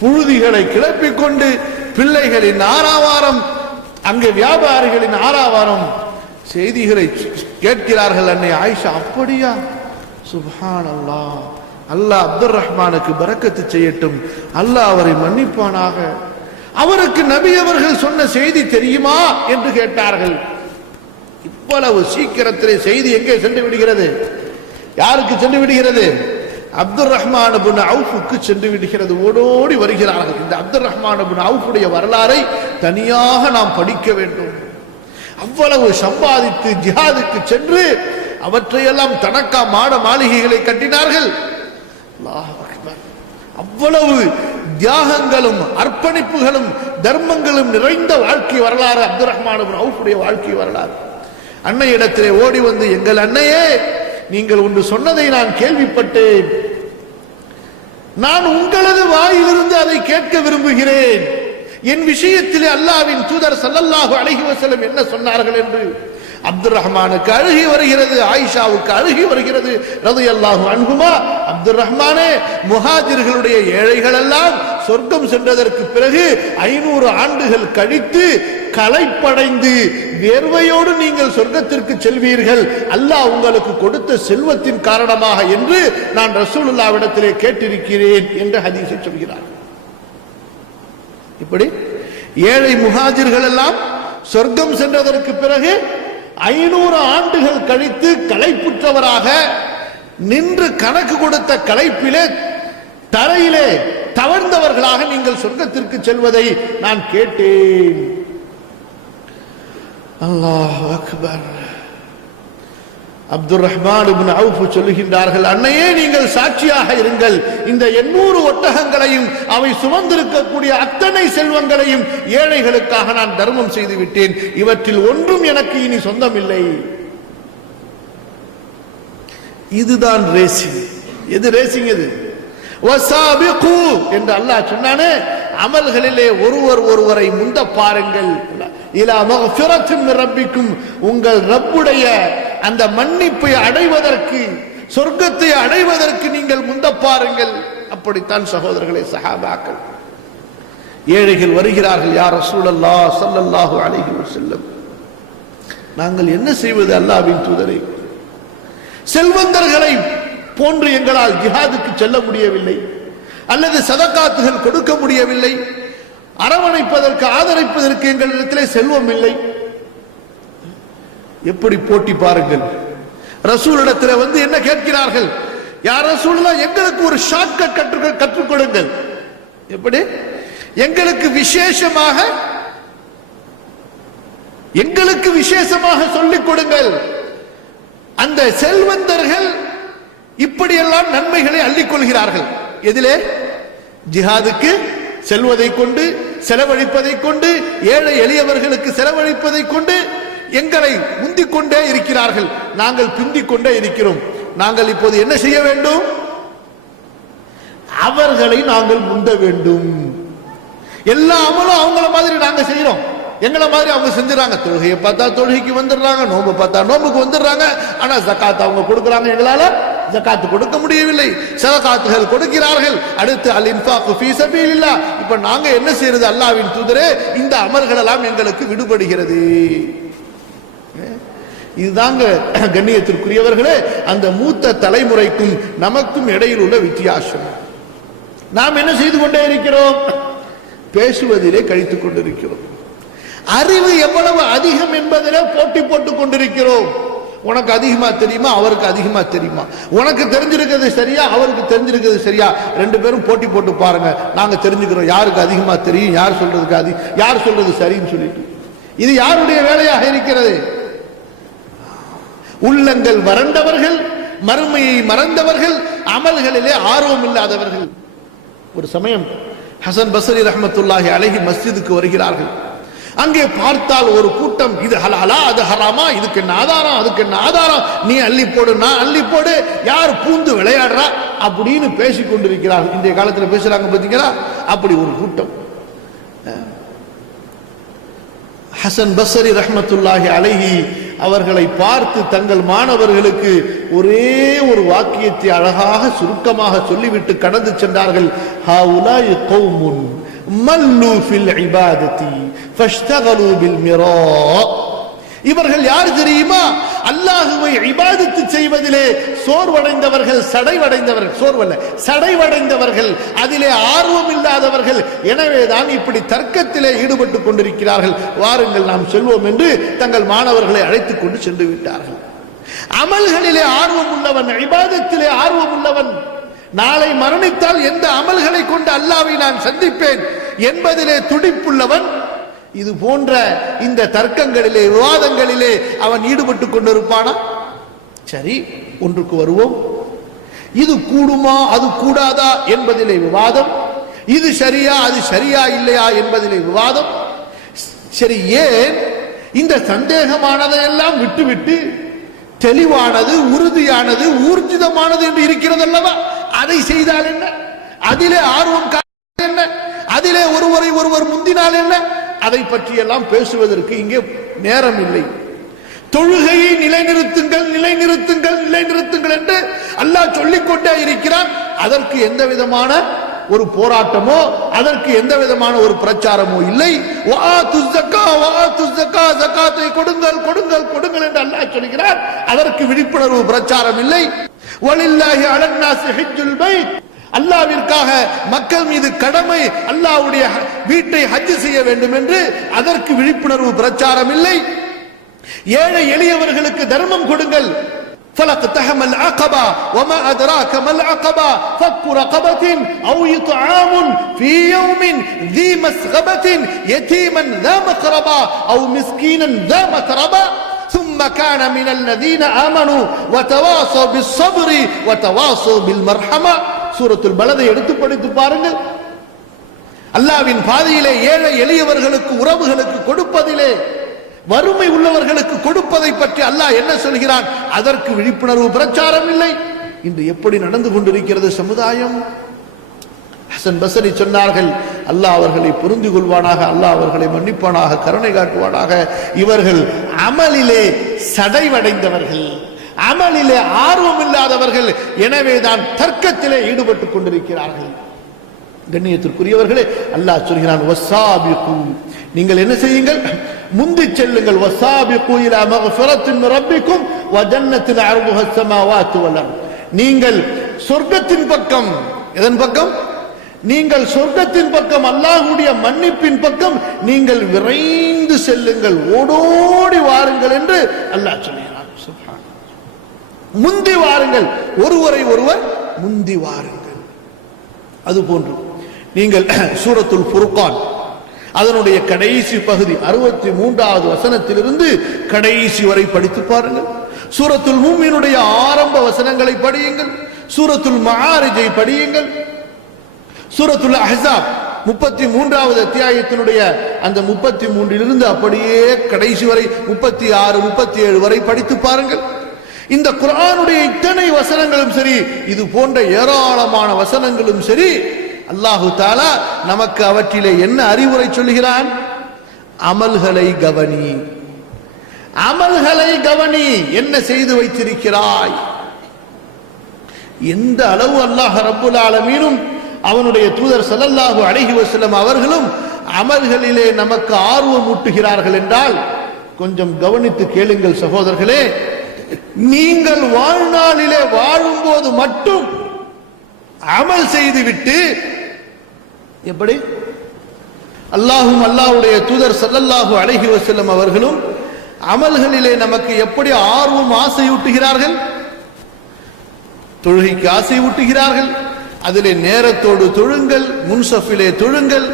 புழுதிகளை கிளப்பிக் கொண்டு பிள்ளைகளின் ஆரவாரம், அங்கே வியாபாரிகளின் ஆரவாரம். செய்திகளை கேட்கிறார்கள் அன்னை ஆயிஷா. அப்படியா? சுப்ஹானல்லாஹ். அல்லாஹ் அப்துர் ரஹ்மானுக்கு பரக்கத்து செய்யட்டும், அல்லாஹ் அவரை மன்னிப்பானாக. அவருக்கு நபி அவர்கள் சொன்ன செய்தி தெரியுமா என்று கேட்டார்கள். இவ்வளவு சீக்கிரத்திலே செய்தி எங்கே சென்று விடுகிறது? யாருக்கு சென்று விடுகிறது? அப்துர் ரஹ்மான் இப்னு அவுஃப்க்கு சென்று விடுகிறது. ஓடோடி வருகிறார்கள். இந்த அப்துர் ரஹ்மான் இப்னு அவுஃபுடைய வரலாறை தனியாக நாம் படிக்க வேண்டும். அவ்வளவு சம்பாதித்து ஜிஹாதுக்கு சென்று அவற்றையெல்லாம் தனக்கா மாட மாளிகைகளை கட்டினார்கள். அல்லாஹ் அக்பர். அவ்வளவு தியாகங்களும் அர்ப்பணிப்புகளும் தர்மங்களும் நிறைந்த வாழ்க்கை வரலாறு அப்துர் ரஹ்மான் இப்னு அவுஃபுடைய வாழ்க்கை வரலாறு. அன்னை இடத்திலே ஓடி வந்து, எங்கள் அன்னையே, நீங்கள் ஒன்று சொன்னதை நான் கேள்விப்பட்டேன். நான் உங்களது வாயிலிருந்து அதை கேட்க விரும்புகிறேன். என் விஷயத்திலே அல்லாஹ்வின் தூதர் ஸல்லல்லாஹு அலைஹி வஸல்லம் என்ன சொன்னார்கள் என்று. அப்துர் ரஹ்மானுக்கு அழுகி வருகிறது, ஆயிஷாவுக்கு அழுகி வருகிறது ரலியல்லாஹு அன்ஹுமா. அப்துர் ரஹ்மானே, முஹாஜிர்களுடைய ஏழைகள் எல்லாம் சொர்க்கம் சென்றதற்கு பிறகு 500 ஆண்டுகள் கழித்து களைப்படைந்து வேர்வையோடு நீங்கள் சொர்க்கத்திற்கு செல்வீர்கள் அல்லாஹ் உங்களுக்கு கொடுத்த செல்வத்தின் காரணமாக என்று நான் ரசூலுல்லாஹ்விடத்திலே கேட்டிருக்கிறேன் என்று ஹதீஸை சொல்கிறார். இப்படி ஏழை முஹாஜிர்கள் எல்லாம் சொர்க்கம் சென்றதற்கு பிறகு 500 ஆண்டுகள் கழித்து களைப்புற்றவராக நின்று கணக்கு கொடுத்த களைப்பிலே தரையிலே தவழ்ந்தவர்களாக நீங்கள் சொர்க்கத்திற்கு செல்வதை நான் கேட்டேன். அல்லாஹ் அக்பர். அப்துல் ரஹ்மான் இப்னு அவுஃப் சொல்லுகின்றார்கள், அன்னையே நீங்கள் சாட்சியாக இருங்கள், இந்த 800 ஒட்டகங்களையும் அவை சுமந்திருக்கக்கூடிய அத்தனை செல்வங்களையும் ஏழைகளுக்காக நான் தர்மம் செய்து விட்டேன். இவற்றில் ஒன்றும் எனக்கு இனி சொந்தமில்லை. இதுதான் ரேசிங். எது ரேசிங்? எது வசாபிகு என்று அல்லாஹ் சொன்னானே, அமல்களிலே ஒருவரை முந்த பாருங்கள். இலா மக்ஃபிரத்தின் மின் ரப்பிக்கும், உங்கள் ரப்புடைய அந்த மன்னிப்பை அடைவதற்கு, சொர்க்கத்தை அடைவதற்கு நீங்கள் முந்த பாருங்கள். அப்படித்தான் சகோதரர்களே சஹாபாக்கள். ஏழைகள் வருகிறார்கள், யா ரசூலல்லாஹ் ஸல்லல்லாஹு அலைஹி வஸல்லம், நாங்கள் என்ன செய்வது அல்லாஹ்வின் தூதரே? செல்வந்தர்களை போன்று எங்களால் ஜிஹாதுக்கு செல்ல முடியவில்லை, அல்லது சதகாத்துகள் கொடுக்க முடியவில்லை, அரவணைப்பதற்கு ஆதரிப்பதற்கு எங்களிடத்திலே செல்வம் இல்லை. எப்படி போட்டி பாருங்கள். ரசூலிடத்தில் வந்து என்ன கேட்கிறார்கள்? யார் ரசூலுல்லாஹ், எங்களுக்கு ஒரு ஷார்ட்கட் கற்றுக் கொடுங்கள். எப்படி? எங்களுக்கு விசேஷமாக சொல்லிக் கொடுங்கள். அந்த செல்வந்தர்கள் இப்படியெல்லாம் நன்மைகளை அள்ளிக் கொள்கிறார்கள். எதிலே? ஜிஹாதுக்கு செல்வதை கொண்டு, செலவழிப்பதை கொண்டு, ஏழை எளியவர்களுக்கு செலவழிப்பதை கொண்டு எங்களை முந்திக் கொண்டே இருக்கிறார்கள். நாங்கள் பிந்திக் கொண்டே இருக்கிறோம். நாங்கள் இப்போது என்ன செய்ய வேண்டும்? அவர்களை நாங்கள் முந்த வேண்டும். எல்லா அமலும் அவங்கள மாதிரி நாங்க செய்யறோம், எங்களை மாதிரி அவங்க செஞ்சுறாங்க. தொழுகையை பார்த்தா தொழுகைக்கு வந்துடுறாங்க, நோம்பு பார்த்தா நோம்புக்கு வந்துடுறாங்க. ஆனா ஜகாத் அவங்க கொடுக்குறாங்க, எங்களால ஜகாத்து கொடுக்க முடியவில்லை. சதகாத்துகள் கொடுக்கிறார்கள். அடுத்து அல் இன்ஃபாகு ஃபீ சபீலில்லாஹ். இப்ப நாங்க என்ன செய்யறது? அல்லாஹ்வின் தூதரே, இந்த அமல்கள் எல்லாம் எங்களுக்கு விடுபடுகிறது. இதுதாங்க கண்ணியத்திற்குரியவர்களே அந்த மூத்த தலைமுறைக்கும் நமக்கும் இடையில் உள்ள வித்தியாசம். நாம் என்ன செய்து கொண்டே இருக்கிறோம்? பேசுவதிலே கழித்துக் கொண்டிருக்கிறோம். அறிவு எவ்வளவு அதிகம் என்பதிலே போட்டி போட்டுக் கொண்டிருக்கிறோம். உனக்கு அதிகமா தெரியுமா, அவருக்கு அதிகமா தெரியுமா, உனக்கு தெரிஞ்சிருக்கிறது சரியா, அவருக்கு தெரிஞ்சிருக்கிறது சரியா, ரெண்டு பேரும் போட்டி போட்டு பாருங்க. நாங்க தெரிஞ்சுக்கிறோம் யாருக்கு அதிகமா தெரியும், யார் சொல்றது சரின்னு சொல்லிட்டு. இது யாருடைய வேலையாக இருக்கிறது? உள்ளங்கள் வறண்டவர்கள், மறுமையை மறந்தவர்கள், அமல்களிலே ஆர்வம் இல்லாதவர்கள். ஒரு சமயம் ஹசன் பஸ்ரி ரஹ்மத்துல்லாஹி அலைஹி மஸ்ஜிதுக்கு வருகிறார்கள். அங்கே பார்த்தால் ஒரு கூட்டம், இது ஹலாலா அது ஹராமா, இதுக்கு என்ன ஆதாரம், அதுக்கு என்ன ஆதாரம், நீ அள்ளி போடு நான் அள்ளி போடு, யார் பூந்து விளையாடுறா அப்படின்னு பேசிக் கொண்டிருக்கிறார்கள். இன்றைய காலத்தில் பேசுறாங்க பாத்தீங்களா? அப்படி ஒரு கூட்டம். ஹசன் பஸ்ரி ரஹ்மத்துல்லாஹி அலைஹி அவர்களை பார்த்து தங்கள் மாணவர்களுக்கு ஒரே ஒரு வாக்கியத்தை அழகாக சுருக்கமாக சொல்லிவிட்டு கடந்து சென்றார்கள். ஹாஉலாஇ கௌமுன் மல்லு ஃபில் இபாதத்தி ஃபஷ்தகலு பில் மிரா. இவர்கள் யார் தெரியுமா? அல்லாஹ்வை இபாதத்து செய்வதிலே சோர்வடைந்தவர்கள், சடைவடைந்தவர்கள், அதிலே ஆர்வம் இல்லாதவர்கள். எனவேதான் இப்படி தர்க்கத்திலே ஈடுபட்டுக் கொண்டிருக்கிறார்கள். வாருங்கள் நாம் செல்வோம் என்று தங்கள் மாணவர்களை அழைத்துக் கொண்டு சென்று விட்டார்கள். அமல்களிலே ஆர்வம் உள்ளவன், இபாதத்திலே ஆர்வம் உள்ளவன், நாளை மரணித்தால் எந்த அமல்களை கொண்டு அல்லாஹ்வை நான் சந்திப்பேன் என்பதிலே துடிப்புள்ளவன், இது போன்ற இந்த தர்க்கங்களிலே விவாதங்களிலே அவன் ஈடுபட்டுக் கொண்டிருப்பானா? சரி, ஒன்றுக்கு வருவோம். இது கூடுமா அது கூடாதா என்பதிலே விவாதம், இது சரியா அது சரியா இல்லையா என்பதிலே விவாதம். சரி, ஏன் இந்த சந்தேகமானதையெல்லாம் விட்டுவிட்டு தெளிவானது, உறுதியானது, ஊர்ஜிதமானது என்று இருக்கிறது அல்லவா, அதை செய்தால் என்ன? அதிலே ஆர்வம் என்ன? அதிலே ஒருவர் முந்தினால் என்ன? அதை பற்றியெல்லாம் பேசுவதற்கு இங்கே நேரம் இல்லை. தொழுகையை நிலைநிறுத்துங்கள் நிலைநிறுத்துங்கள் நிலைநிறுத்துங்கள் என்று அல்லாஹ் சொல்லிக்கொண்டே இருக்கிறான். அதற்கு எந்த விதமான ஒரு போராட்டமோ அதற்கு எந்த விதமான ஒரு பிரச்சாரமோ இல்லை. ஜகாத்தை கொடுங்கள் கொடுங்கள் கொடுங்கள் என்று அல்லாஹ் சொல்கிறார். அதற்கு விழிப்புணர்வு பிரச்சாரம் இல்லை. வலில்லாஹி அலன்னாஸி ஹஜ்ஜுல் பைத், அல்லாஹ்விற்காக மக்கள் மீது கடமை அல்லாஹ்வுடைய வீட்டை ஹஜ் செய்ய வேண்டும் என்று அதற்கு விழிப்புணர்வு பிரச்சாரம் இல்லை. ஏழை எளியவர்களுக்கு தர்மம் கொடுங்கள். فلقتحم العقبة وما أدراك ما العقبة فك رقبة أو إطعام في يوم ذي مسغبة يتيما ذا مقربة أو مسكينا ذا متربة ثم كان من الذين آمنوا وتواصوا بالصبر وتواصوا بالمرحمة. சூரத்துல் பலதை எடுத்து படித்து பாருங்கள். அல்லாஹ்வின் பாதையிலே ஏழை எளியவர்களுக்கு உறவுகளுக்கு கொடுப்பதிலே வறுமை உள்ளவர்களுக்கு கொடுப்பதை பற்றி அல்லாஹ் என்ன சொல்கிறான்? அதற்கு விழிப்புணர்வு பிரச்சாரம் இல்லை. இன்று எப்படி நடந்து கொண்டிருக்கிறது சமுதாயம்? ஹசன் பஸ்ரி சொன்னார்கள், அல்லாஹ் அவர்களை புரிந்து கொள்வானாக, அல்லாஹ் அவர்களை மன்னிப்பானாக, கருணை காட்டுவானாக. இவர்கள் அமலிலே சடைவடைந்தவர்கள், அமலிலே ஆர்வம் இல்லாதவர்கள், எனவேதான் தர்க்கத்திலே ஈடுபட்டுக் கொண்டிருக்கிறார்கள். கண்ணியத்திற்குரியவர்களே, அல்லாஹ் சொல்கிறான், வஸாபிகு, நீங்கள் என்ன செய்யுங்கள்? முந்தி செல்லுங்கள். வஸாபிகு இலா மக்ஃபிரத்தின் மின் ரப்பிக்கும் வ ஜன்னத்தின் அர்துஹா ஸமாவாத்து வல் அர்த், நீங்கள் சொர்க்கத்தின் பக்கம். எதன் பக்கம்? நீங்கள் சொர்க்கத்தின் பக்கம், அல்லாஹ்வுடைய மன்னிப்பின் பக்கம் நீங்கள் விரைந்து செல்லுங்கள், ஓடோடி வாருங்கள் என்று அல்லாஹ் சொல்கிறான். சுப்ஹான், முந்தி வாருங்கள், ஒருவரை ஒருவர் முந்தி வாருங்கள். அதுபோன்று நீங்கள் சூரத்துல் ஃபுர்கான் அதனுடைய கடைசி பகுதி 63வது வசனத்திலிருந்து கடைசி வரை படித்து பாருங்கள். சூரத்துல் மூமினுடைய ஆரம்ப வசனங்களை படியுங்கள். சூரத்துல் மஆரிஜை படியுங்கள். சூரத்துல் அஹ்ஸாப் 33வது அத்தியாயத்தினுடைய அந்த 33லிருந்து அப்படியே கடைசி வரை 36, 37 வரை படித்து பாருங்கள். இந்த குர்ஆனுடைய இத்தனை வசனங்களும் சரி, இது போன்ற ஏராளமான வசனங்களும் சரி, அல்லாஹு தஆலா நமக்கு அவற்றிலே என்ன அறிவுரை சொல்கிறான்? அமல்களை கவனி, அமல்களை கவனி, என்ன செய்து வைத்திருக்கிறாய்? எந்த அளவு அல்லாஹ் ரப்புல் ஆலமீனும் அவனுடைய தூதர் ஸல்லல்லாஹு அலைஹி வஸல்லம் அவர்களும் அமல்களிலே நமக்கு ஆர்வம் ஊட்டுகிறார்கள் என்றால் கொஞ்சம் கவனித்து கேளுங்கள் சகோதரர்களே. நீங்கள் வாழ்நாளிலே வாழும்போது மட்டும் அமல் செய்துவிட்டு, எப்படி அல்லாஹும் அல்லாஹ்வுடைய தூதர் ஸல்லல்லாஹு அலைஹி வஸல்லம் அவர்களும் அமல்களிலே நமக்கு எப்படி ஆர்வம் ஆசையூட்டுகிறார்கள்? தொழுகைக்கு ஆசையூட்டுகிறார்கள். அதிலே நேரத்தோடு தொழுங்கள், முன்சஃபிலே தொழுங்கள்,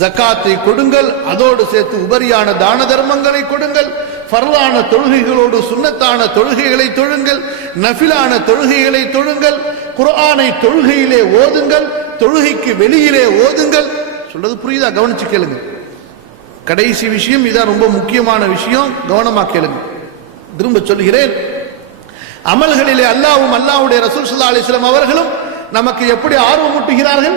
ஜகாத்தை கொடுங்கள், அதோடு சேர்த்து உபரியான தான தர்மங்களை கொடுங்கள், ஃபர்லான தொழுகைகளோடு சுன்னத்தான தொழுகைகளை தொழுங்கள், நஃபிலான தொழுகைகளை தொழுங்கள், குர்ஆனை தொழுகையிலே ஓதுங்கள், தொழுகைக்கு வெளியிலே ஓதுங்கள். சொல்றது புரியுதா? கவனிச்சு கேளுங்க. கடைசி விஷயம் இதான், ரொம்ப முக்கியமான விஷயம், கவனமா கேளுங்க. திரும்ப சொல்கிறேன், அமல்களிலே அல்லாஹ்வும் அல்லாஹ்வுடைய ரசூல் ஸல்லல்லாஹு அலைஹி வஸல்லம் அவர்களும் நமக்கு எப்படி ஆர்வம் ஊட்டுகிறார்கள்?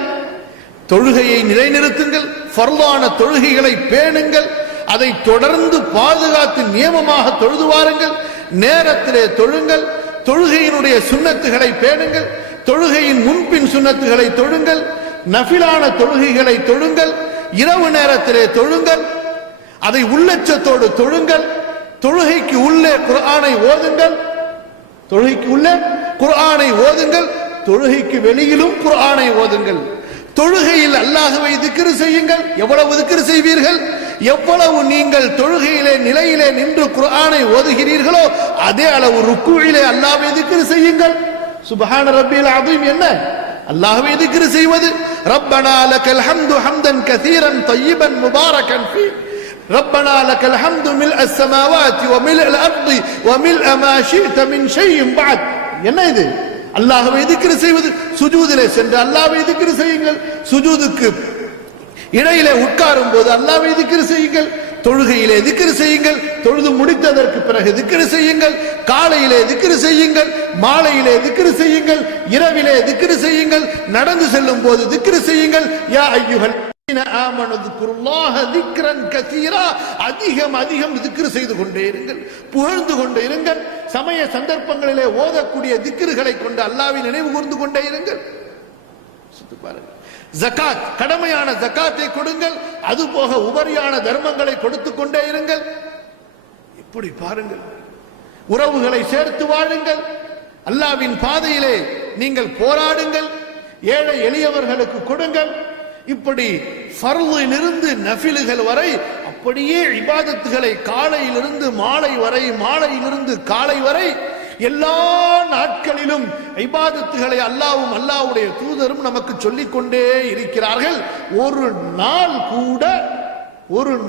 தொழுகையை நிலைநிறுத்துங்கள், ஃபர்லான தொழுகைகளை பேணுங்கள், அதை தொடர்ந்து பாதுகாத்து நியமமாக தொழுது வாருங்கள், நேரத்திலே தொழுங்கள், தொழுகையினுடைய சுன்னத்துகளை பேணுங்கள், தொழுகையின் முன்பின் சுன்னத்துகளை தொழுங்கள், நஃபிலான தொழுகைகளை தொழுங்கள், இரவு நேரத்திலே தொழுங்கள், அதை உள்ளச்சத்தோடு தொழுங்கள், தொழுகைக்கு உள்ளே குர்ஆனை ஓதுங்கள், தொழுகைக்கு உள்ளே குர்ஆனை ஓதுங்கள், தொழுகைக்கு வெளியிலும் குர்ஆனை ஓதுங்கள். தொழுகையில் அல்லாஹ்வை திக்ர் செய்யுங்கள். எவ்வளவு திக்ர் செய்வீர்கள்? எவ்வளவு நீங்கள் தொழுகையிலே நிலையிலே நின்று குர்ஆனை ஓதுகிறீர்களோ அதே அளவு ருக்குவிலே அல்லாஹ்வை திக்ர் செய்யுங்கள். சுப்ஹான ரப்பில் அஸீம் என்ன? அல்லாஹ்வை திக்ர் செய்வது. ரப்பனா லக்கல் ஹம்து ஹம்தன் கஸீரன் தய்யிபன் முபாரக்கன் ஃபீ, ரப்பனா லக்கல் ஹம்து மில்அஸ் ஸமாவாதி வ மில்அல் அர்தி வ மில்அ மா ஷி'த மின் ஷைஇன் பஅத். என்ன இது? அல்லாஹ்வை திக்ர் செய்வது. சுஜூதிலே சென்று அல்லாஹ்வை திக்ர் செய்யுங்கள். சுஜூதுக்கு இடையிலே உட்காரும் போது அல்லாஹ்வை திக்ர் செய்யுங்கள். தொழுகையிலே திக்ர் செய்யுங்கள். தொழுது முடித்ததற்கு பிறகு திக்ர் செய்யுங்கள். காலையிலே திக்ர் செய்யுங்கள், மாலையிலே திக்ர் செய்யுங்கள், இரவிலே திக்ர் செய்யுங்கள், நடந்து செல்லும் போது திக்ர் செய்யுங்கள். யா அய்யுஹல் ஆமனு ذிக்ருல்லாஹ ذிக்ரன் கஸீரா, அதிகம் அதிகம் திக்ர் செய்து கொண்டே இருங்கள், புகழ்ந்து கொண்டே இருங்கள். சமய சந்தர்ப்பங்களிலே ஓதக்கூடிய திக்ர்களை கொண்டு அல்லாஹ்வை நினைவு கூர்ந்து கொண்டே இருங்கள். பாருங்க. ஜகாத், கடமையான ஜகாத்தை கொடுங்கள், அது போக உபரியான தர்மங்களை கொடுத்து கொண்டே இருங்கள். இப்படி பாருங்கள், உறவுகளை சேர்த்து வாழுங்கள், அல்லாஹ்வின் பாதையிலே நீங்கள் போராடுங்கள், ஏழை எளியவர்களுக்கு கொடுங்கள். இப்படி ஃபர்லிலிருந்து நஃபிலுகள் வரை அப்படியே இபாதத்துகளை காலையிலிருந்து மாலை வரை, மாலையிலிருந்து காலை வரை எல்லா நாட்களிலும் இபாதத்துகளை அல்லாஹ்வும் அல்லாஹ்வுடைய தூதரும் நமக்கு சொல்லிக் கொண்டே இருக்கிறார்கள். ஒரு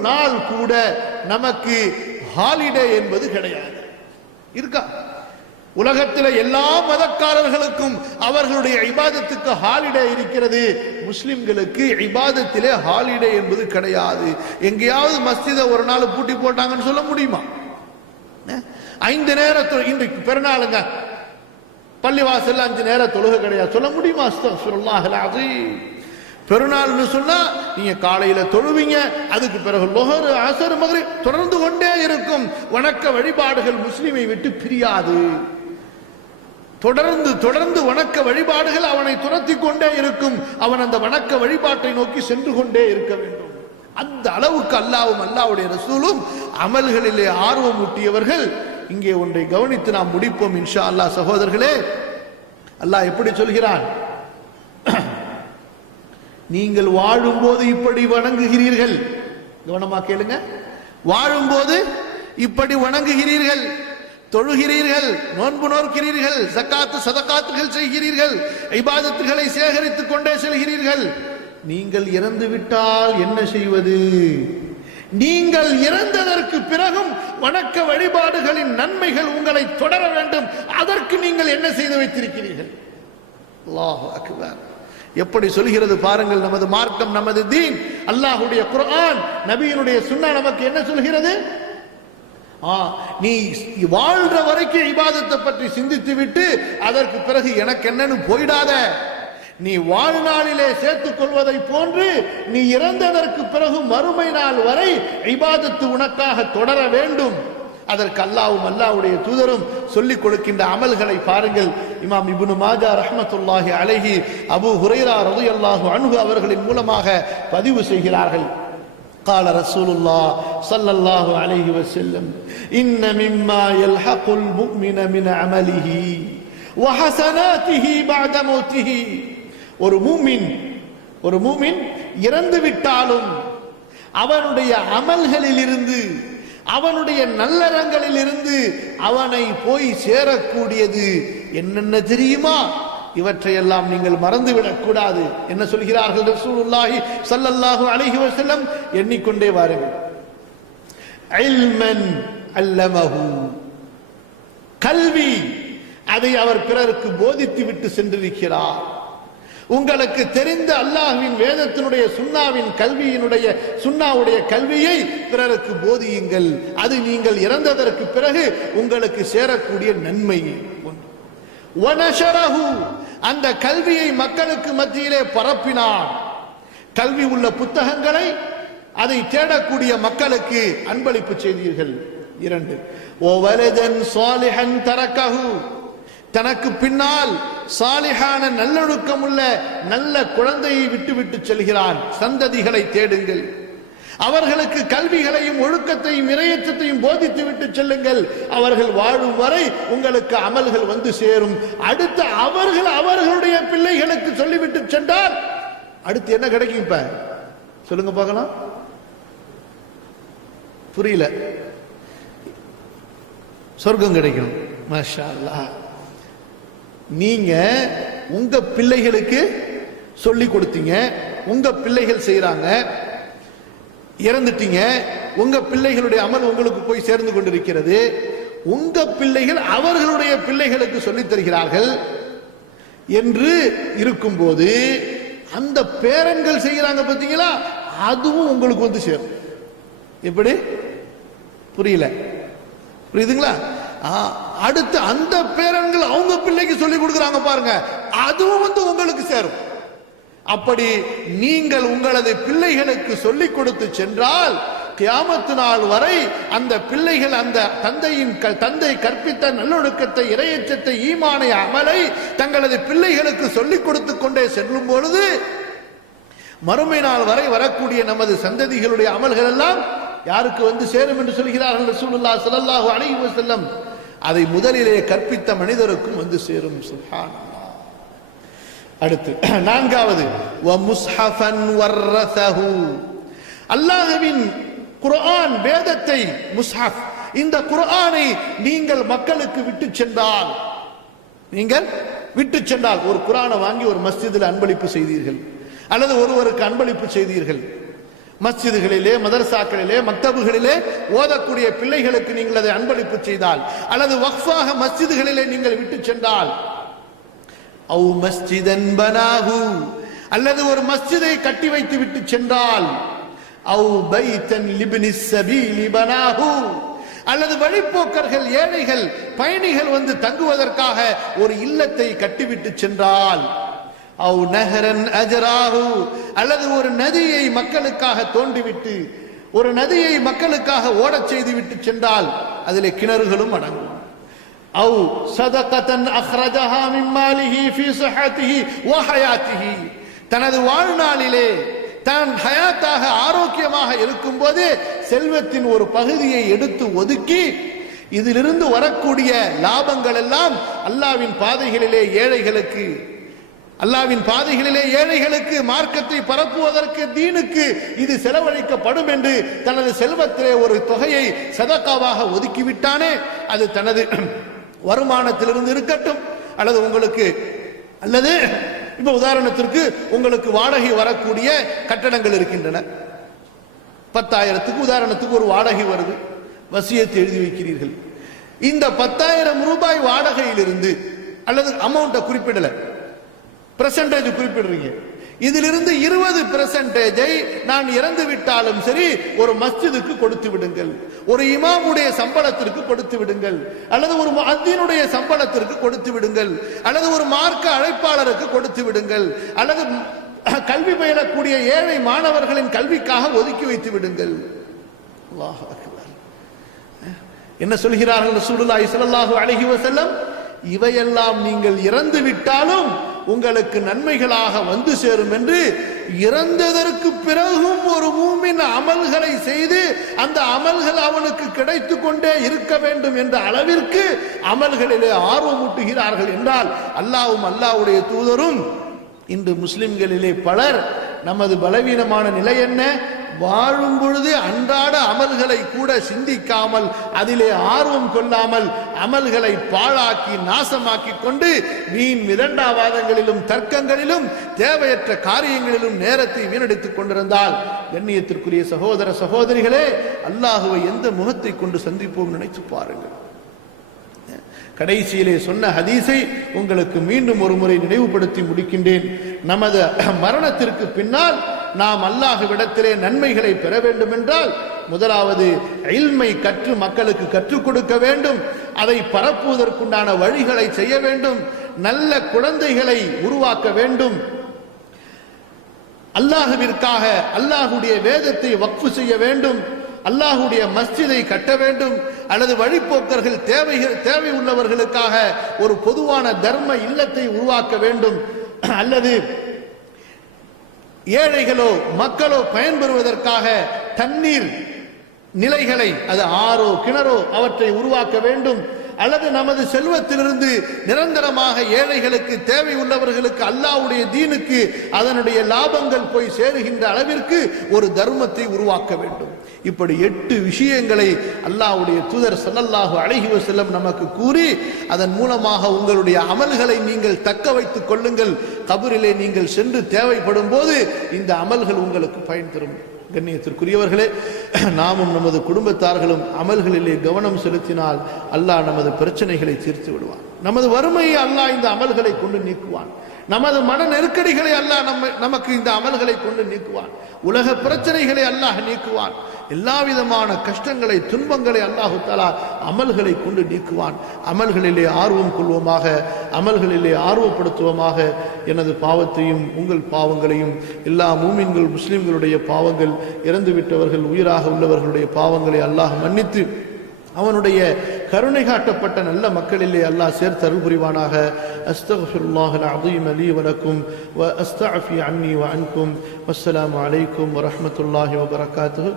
நாள் கூட நமக்கு ஹாலிடே என்பது கிடையாது. இருக்கா? உலகத்தில் எல்லா மதக்காரர்களுக்கும் அவர்களுடைய இபாதத்துக்கு ஹாலிடே இருக்கிறது. முஸ்லிம்களுக்கு இபாதத்திலே ஹாலிடே என்பது கிடையாது. எங்கேயாவது மஸ்ஜிதை ஒரு நாள் பூட்டி போட்டாங்கன்னு சொல்ல முடியுமா? 5 நேரம், இன்றைக்கு பெருநாளுங்க, பள்ளிவாசல் 5 நேர தொழுகை கிடையாது சொல்ல முடியுமா? அஸ்தக்ஃபிருல்லாஹல் அஸீம். பெருநாள்னு சொன்னா நீங்க காலையில தொழுவீங்க, அதுக்கு பிறகு லுஹர், அஸர், மக்ரிப் தொடர்ந்து கொண்டே இருக்கும். வணக்க வழிபாடுகள் முஸ்லிமை விட்டு பிரியாது. தொடர்ந்து வணக்க வழிபாடுகள் அவனை துரத்தி கொண்டே இருக்கும். அவன் அந்த வணக்க வழிபாட்டை நோக்கி சென்று கொண்டே இருக்க வேண்டும். அந்த அளவுக்கு அல்லாஹ்வும் அல்லாஹ்வுடைய ரசூலும் அமல்களிலே ஆர்வம் ஊட்டியவர்கள். இங்கே ஒன்றை கவனித்து நாம் முடிப்போம் இன்ஷா அல்லாஹ். சகோதரர்களே, அல்லாஹ் எப்படி சொல்கிறான்? நீங்கள் வாழும்போது இப்படி வணங்குகிறீர்கள். கவனமா கேளுங்க. வாழும்போது இப்படி வணங்குகிறீர்கள், தொழுகிறீர்கள், நோன்பு நோக்கிறீர்கள், ஜகாத்து சதகாத்துகள் செய்கிறீர்கள், இபாதத்துகளை சேகரித்துக் கொண்டே செல்கிறீர்கள். நீங்கள் இறந்து விட்டால் என்ன செய்வது? நீங்கள் இறந்ததற்கு பிறகும் வணக்க வழிபாடுகளின் நன்மைகள் உங்களை தொடர வேண்டும். அதற்கு நீங்கள் என்ன செய்து வைத்திருக்கிறீர்கள்? அல்லாஹு அக்பர். எப்படி சொல்கிறது பாருங்கள் நமது மார்க்கம், நமது தீன், அல்லாஹ்வுடைய குர்ஆன், நபியினுடைய சுன்னா நமக்கு என்ன சொல்கிறது? நீ வாழ்ற வரைக்கும் இபாதத்தை பற்றி சிந்தித்து விட்டு அதற்கு பிறகு எனக்கு என்னன்னு போயிடாத. நீ வாழ்நாளிலே சேர்த்துக் கொள்வதை போன்று நீ இறந்ததற்கு பிறகு மறுமை நாள் வரை இபாதத்து உனக்காக தொடர வேண்டும். அதற்கு அல்லாஹ்வும் அல்லாஹ்வுடைய தூதரும் சொல்லிக் கொடுக்கின்ற அமல்களை பாருங்கள். இமாம் இப்னு மாஜா ரஹ்மத்துல்லாஹி அலைஹி அபூ ஹுரைரா ரலியல்லாஹு அன்ஹு அவர்களின் மூலமாக பதிவு செய்கிறார்கள். قال رسول الله صلى الله عليه وسلم إن مما يلحق المؤمن من عمله وحسناته بعد موته. ஒரு மூமின் இறந்து விட்டாலும் அவனுடைய அமல்களில் இருந்து, அவனுடைய நல்லறங்களில் இருந்து அவனை போய் சேரக்கூடியது என்னென்ன தெரியுமா? இவற்றையெல்லாம் நீங்கள் மறந்துவிடக் கூடாது. என்ன சொல்கிறார்கள் ரசூலுல்லாஹி ஸல்லல்லாஹு அலைஹி வஸல்லம்? எண்ணிக்கொண்டே வாருங்கள். இல்மன் அல்லமஹு, கல்வி, அதை அவர் பிறருக்கு போதித்து விட்டு சென்றிருக்கிறார். உங்களுக்கு தெரிந்த அல்லாஹ்வின் வேதத்தினுடைய சுன்னாவின் கல்வியினுடைய சுன்னாவுடைய கல்வியை பிறருக்கு போதியுங்கள். அது நீங்கள் இறந்ததற்கு பிறகு உங்களுக்கு சேரக்கூடிய நன்மை. வனஷரஹு, அந்த கல்வியை மக்களுக்கு மத்தியிலே பரப்பினார். கல்வி உள்ள புத்தகங்களை அதை தேடக்கூடிய மக்களுக்கு அன்பளிப்பு செய்தீர்கள். 2 வலதன் சாலிஹன் தரக்கஹு, தனக்கு பின்னால் சாலிஹான நல்லொழுக்கம் உள்ள நல்ல குழந்தையை விட்டுவிட்டு செல்கிறான். சந்ததிகளை தேடுங்கள், அவர்களுக்கு கல்விகளையும் ஒழுக்கத்தையும் இறையற்றத்தையும் போதித்து விட்டு செல்லுங்கள். அவர்கள் வாழும் வரை உங்களுக்கு அமல்கள் வந்து சேரும். அடுத்து அவர்களுடைய பிள்ளைகளுக்கு சொல்லிவிட்டு சென்றால் அடுத்து என்ன கிடைக்கும்? இப்ப சொல்லுங்க பார்க்கலாம். புரியல? சொர்க்கம் கிடைக்கும். மாஷா அல்லாஹ். நீங்க உங்க பிள்ளைகளுக்கு சொல்லி கொடுத்தீங்க, உங்க பிள்ளைகள் செய்யறாங்க, இறந்துட்டீங்க, உங்க பிள்ளைகளுடைய அமல் உங்களுக்கு போய் சேர்ந்து கொண்டிருக்கிறது. உங்க பிள்ளைகள் அவர்களுடைய பிள்ளைகளுக்கு சொல்லித் தருகிறார்கள் என்று இருக்கும்போது அந்த பேரன்கள் செய்கிறாங்க பார்த்தீங்களா, அதுவும் உங்களுக்கு வந்து சேரும். எப்படி? புரியல? புரியுதுங்களா? அடுத்து அந்த பேரன்கள் அவங்க பிள்ளைக்கு சொல்லி கொடுக்குறாங்க பாருங்க, அதுவும் வந்து உங்களுக்கு சேரும். அப்படி நீங்கள் உங்களது பிள்ளைகளுக்கு சொல்லிக் கொடுத்து சென்றால் கியாமத்து நாள் வரை அந்த பிள்ளைகள் அந்த தந்தை கற்பித்த நல்லொழுக்கத்தை, இறையச்சத்தை, ஈமானை, அமலை தங்களது பிள்ளைகளுக்கு சொல்லிக் கொடுத்து கொண்டே செல்லும் பொழுது மறுமை நாள் வரை வரக்கூடிய நமது சந்ததிகளுடைய அமல்கள் எல்லாம் யாருக்கு வந்து சேரும் என்று சொல்கிறார்கள் ரசூலுல்லாஹ் ஸல்லல்லாஹு அலைஹி வஸல்லம். அதை முதலிலே கற்பித்த மனிதருக்கும் வந்து சேரும். சுப்ஹானல்லாஹ். அடுத்து நான்காவது வ முஸ்ஹஃபன் வர்ரஸஹு, அல்லாஹ்வின் குர்ஆன் வேதத்தை, முஸ்ஹஃப், இந்த குர்ஆனை நீங்கள் மக்களுக்கு விட்டு சென்றால், ஒரு குர்ஆனை வாங்கி ஒரு மஸ்ஜிதில் அன்பளிப்பு செய்தீர்கள் அல்லது ஒருவருக்கு அன்பளிப்பு செய்தீர்கள், மஸ்ஜிதுகளிலே, மதரசாக்களிலே, மக்தபுகளிலே ஓதக்கூடிய பிள்ளைகளுக்கு நீங்கள் அதை அன்பளிப்பு செய்தால், அல்லது வக்ஃபாக மஸ்ஜிதுகளிலே நீங்கள் விட்டு சென்றால், அவு மஸ்ஜிதன் பனாஹு, அல்லது ஒரு மஸ்ஜிதை கட்டி வைத்து விட்டு சென்றால், அவு பைத்தன் லிப்னிஸ் ஸபீலி பனாஹு, அல்லது வழிப்போக்கர்கள், ஏழைகள், பயணிகள் வந்து தங்குவதற்காக ஒரு இல்லத்தை கட்டிவிட்டு சென்றால், அவு நஹரன் அஜராஹு, அல்லது ஒரு நதியை மக்களுக்காக தோண்டிவிட்டு, ஒரு நதியை மக்களுக்காக ஓடச் செய்து விட்டு சென்றால் அதிலே கிணறுகளும் அடங்கும். அவு சதகதன் அக்ரஜஹா மின் மாலிஹி ஃபீ ஸஹத்திஹி வ ஹயாத்திஹி, தனது வாழ்நாளிலே தான் ஹயாத்தாக ஆரோக்கியமாக இருக்கும் போதே செல்வத்தின் ஒரு பகுதியை எடுத்து ஒதுக்கி இதிலிருந்து வரக்கூடிய லாபங்கள் எல்லாம் அல்லாஹ்வின் பாதைகளிலே ஏழைகளுக்கு மார்க்கத்தை பரப்புவதற்கு, தீனுக்கு இது செலவழிக்கப்படும் என்று தனது செல்வத்திலே ஒரு தொகையை சதகாவாக ஒதுக்கிவிட்டானே, அது தனது வருமானத்திலிருந்து இருக்கட்டும், அல்லது இப்ப உதாரணத்திற்கு உங்களுக்கு வாடகை வரக்கூடிய கட்டடங்கள் இருக்கின்றன. 10,000க்கு உதாரணத்துக்கு ஒரு வாடகை வருது, வசியத்தை எழுதி வைக்கிறீர்கள். இந்த 10,000 ரூபாய் வாடகையிலிருந்து, அல்லது அமௌண்ட்டை குறிப்பிடல, பெர்சன்டேஜ் குறிப்பிடுறீங்க, இதிலிருந்து 20% நான் இறந்து விட்டாலும் சரி ஒரு மஸ்ஜிதுக்கு கொடுத்து விடுங்கள், ஒரு இமாமுடைய சம்பளத்திற்கு கொடுத்து விடுங்கள், அல்லது ஒரு முஅத்தினுடைய சம்பளத்திற்கு கொடுத்து விடுங்கள், அல்லது ஒரு மார்க்க அழைப்பாளருக்கு கொடுத்து விடுங்கள், அல்லது கல்வி பயிலக்கூடிய ஏழை மாணவர்களின் கல்விக்காக ஒதுக்கி வைத்து விடுங்கள். அல்லாஹ் அக்பர். என்ன சொல்கிறார்கள் ரசூலுல்லாஹி ஸல்லல்லாஹு அலைஹி வஸல்லம்? இவையெல்லாம் நீங்கள் இறந்து விட்டாலும் உங்களுக்கு நன்மைகளாக வந்து சேரும் என்று, இறந்ததற்கு பிறகும் ஒரு மூமின் அமல்களை செய்து அந்த அமல்கள் அவனுக்கு கிடைத்து கொண்டே இருக்க வேண்டும் என்ற அளவிற்கு அமல்களிலே ஆர்வமூட்டுகிறார்கள் என்றால், அல்லாஹ்வும் அல்லாஹ்வுடைய தூதரும் இன்று முஸ்லிம்களிலே பலர் நமது பலவீனமான நிலை என்ன? வாழும் பொழுது அன்றாட அமல்களை கூட சிந்திக்காமல், அதிலே ஆர்வம் கொள்ளாமல், அமல்களை பாழாக்கி நாசமாக்கி கொண்டு வீண் விதண்டாவாதங்களிலும் தர்க்கங்களிலும் தேவையற்ற காரியங்களிலும் நேரத்தை வீணடித்துக் கொண்டிருந்தால், கண்ணியத்திற்குரிய சகோதர சகோதரிகளே, அல்லாஹுவை எந்த முகத்தை கொண்டு சந்திப்போம் நினைத்து பாருங்கள். கடைசியிலே சொன்ன ஹதீஸை உங்களுக்கு மீண்டும் ஒரு முறை நினைவுபடுத்தி முடிக்கின்றேன். நமது மரணத்திற்கு பின்னால் நாம் அல்லாஹ்விடத்திலே நன்மைகளை பெற வேண்டும் என்றால், முதலாவது இல்மை கற்று மக்களுக்கு கற்றுக் கொடுக்க வேண்டும், அதை பரப்புவதற்குண்டான வழிகளை செய்ய வேண்டும், நல்ல குழந்தைகளை உருவாக்க வேண்டும், அல்லாஹ்விற்காக அல்லாஹ்வுடைய வேதத்தை வக்ஃப் செய்ய வேண்டும், அல்லாஹ்வுடைய மஸ்ஜிதை கட்ட வேண்டும், அல்லது வழிப்போக்கர்கள் தேவை உள்ளவர்களுக்காக ஒரு பொதுவான தர்ம இல்லத்தை உருவாக்க வேண்டும், அல்லது ஏழைகளோ மக்களோ பயன்பெறுவதற்காக தண்ணீர் நிலைகளை, அது ஆறோ கிணறோ அவற்றை உருவாக்க வேண்டும், அல்லது நமது செல்வத்திலிருந்து நிரந்தரமாக ஏழைகளுக்கு தேவை உள்ளவர்களுக்கு அல்லாஹ்வுடைய தீனுக்கு அதனுடைய லாபங்கள் போய் சேருகின்ற அளவிற்கு ஒரு தர்மத்தை உருவாக்க வேண்டும். இப்படி 8 விஷயங்களை அல்லாஹ்வுடைய தூதர் ஸல்லல்லாஹு அலைஹி வஸல்லம் நமக்கு கூறி, அதன் மூலமாக உங்களுடைய அமல்களை நீங்கள் தக்க வைத்துக் கொள்ளுங்கள். கபரிலே நீங்கள் சென்று தேவைப்படும் போது இந்த அமல்கள் உங்களுக்கு பயன் தரும். கண்ணியத்திற்குரியவர்களே, நாமும் நமது குடும்பத்தார்களும் அமல்களிலே கவனம் செலுத்தினால் அல்லாஹ் நமது பிரச்சனைகளை தீர்த்து விடுவான். நமது வறுமையை அல்லாஹ் இந்த அமல்களை கொண்டு நீக்குவான். நமது மன நெருக்கடிகளை அல்லாஹ் நமக்கு இந்த அமல்களை கொண்டு நீக்குவான். உலக பிரச்சனைகளை அல்லாஹ் நீக்குவான். எல்லா விதமான கஷ்டங்களை துன்பங்களை அல்லாஹு தஆலா அமல்களை கொண்டு நீக்குவான். அமல்களிலே ஆர்வம் கொள்வோமாக, அமல்களிலே ஆர்வப்படுத்துவோமாக. எனது பாவத்தையும் உங்கள் பாவங்களையும், எல்லா மூமின்கள் முஸ்லிம்களுடைய பாவங்கள், இறந்துவிட்டவர்கள் உயிராக உள்ளவர்களுடைய பாவங்களை அல்லாஹ் மன்னித்து அவனுடைய கருணை காட்டப்பட்ட நல்ல மக்களிலே அல்லாஹ் சேர்த்து அருள் புரிவானாக. அஸ்தக்ஃபிருல்லாஹல் அஸீம் லீ வ லக்கும் வ அஸ்தஅஃபி அன்னி வ அன்கும். வஸ்ஸலாமு அலைக்கும் வ ரஹ்மத்துல்லாஹி வ பரகாத்துஹு.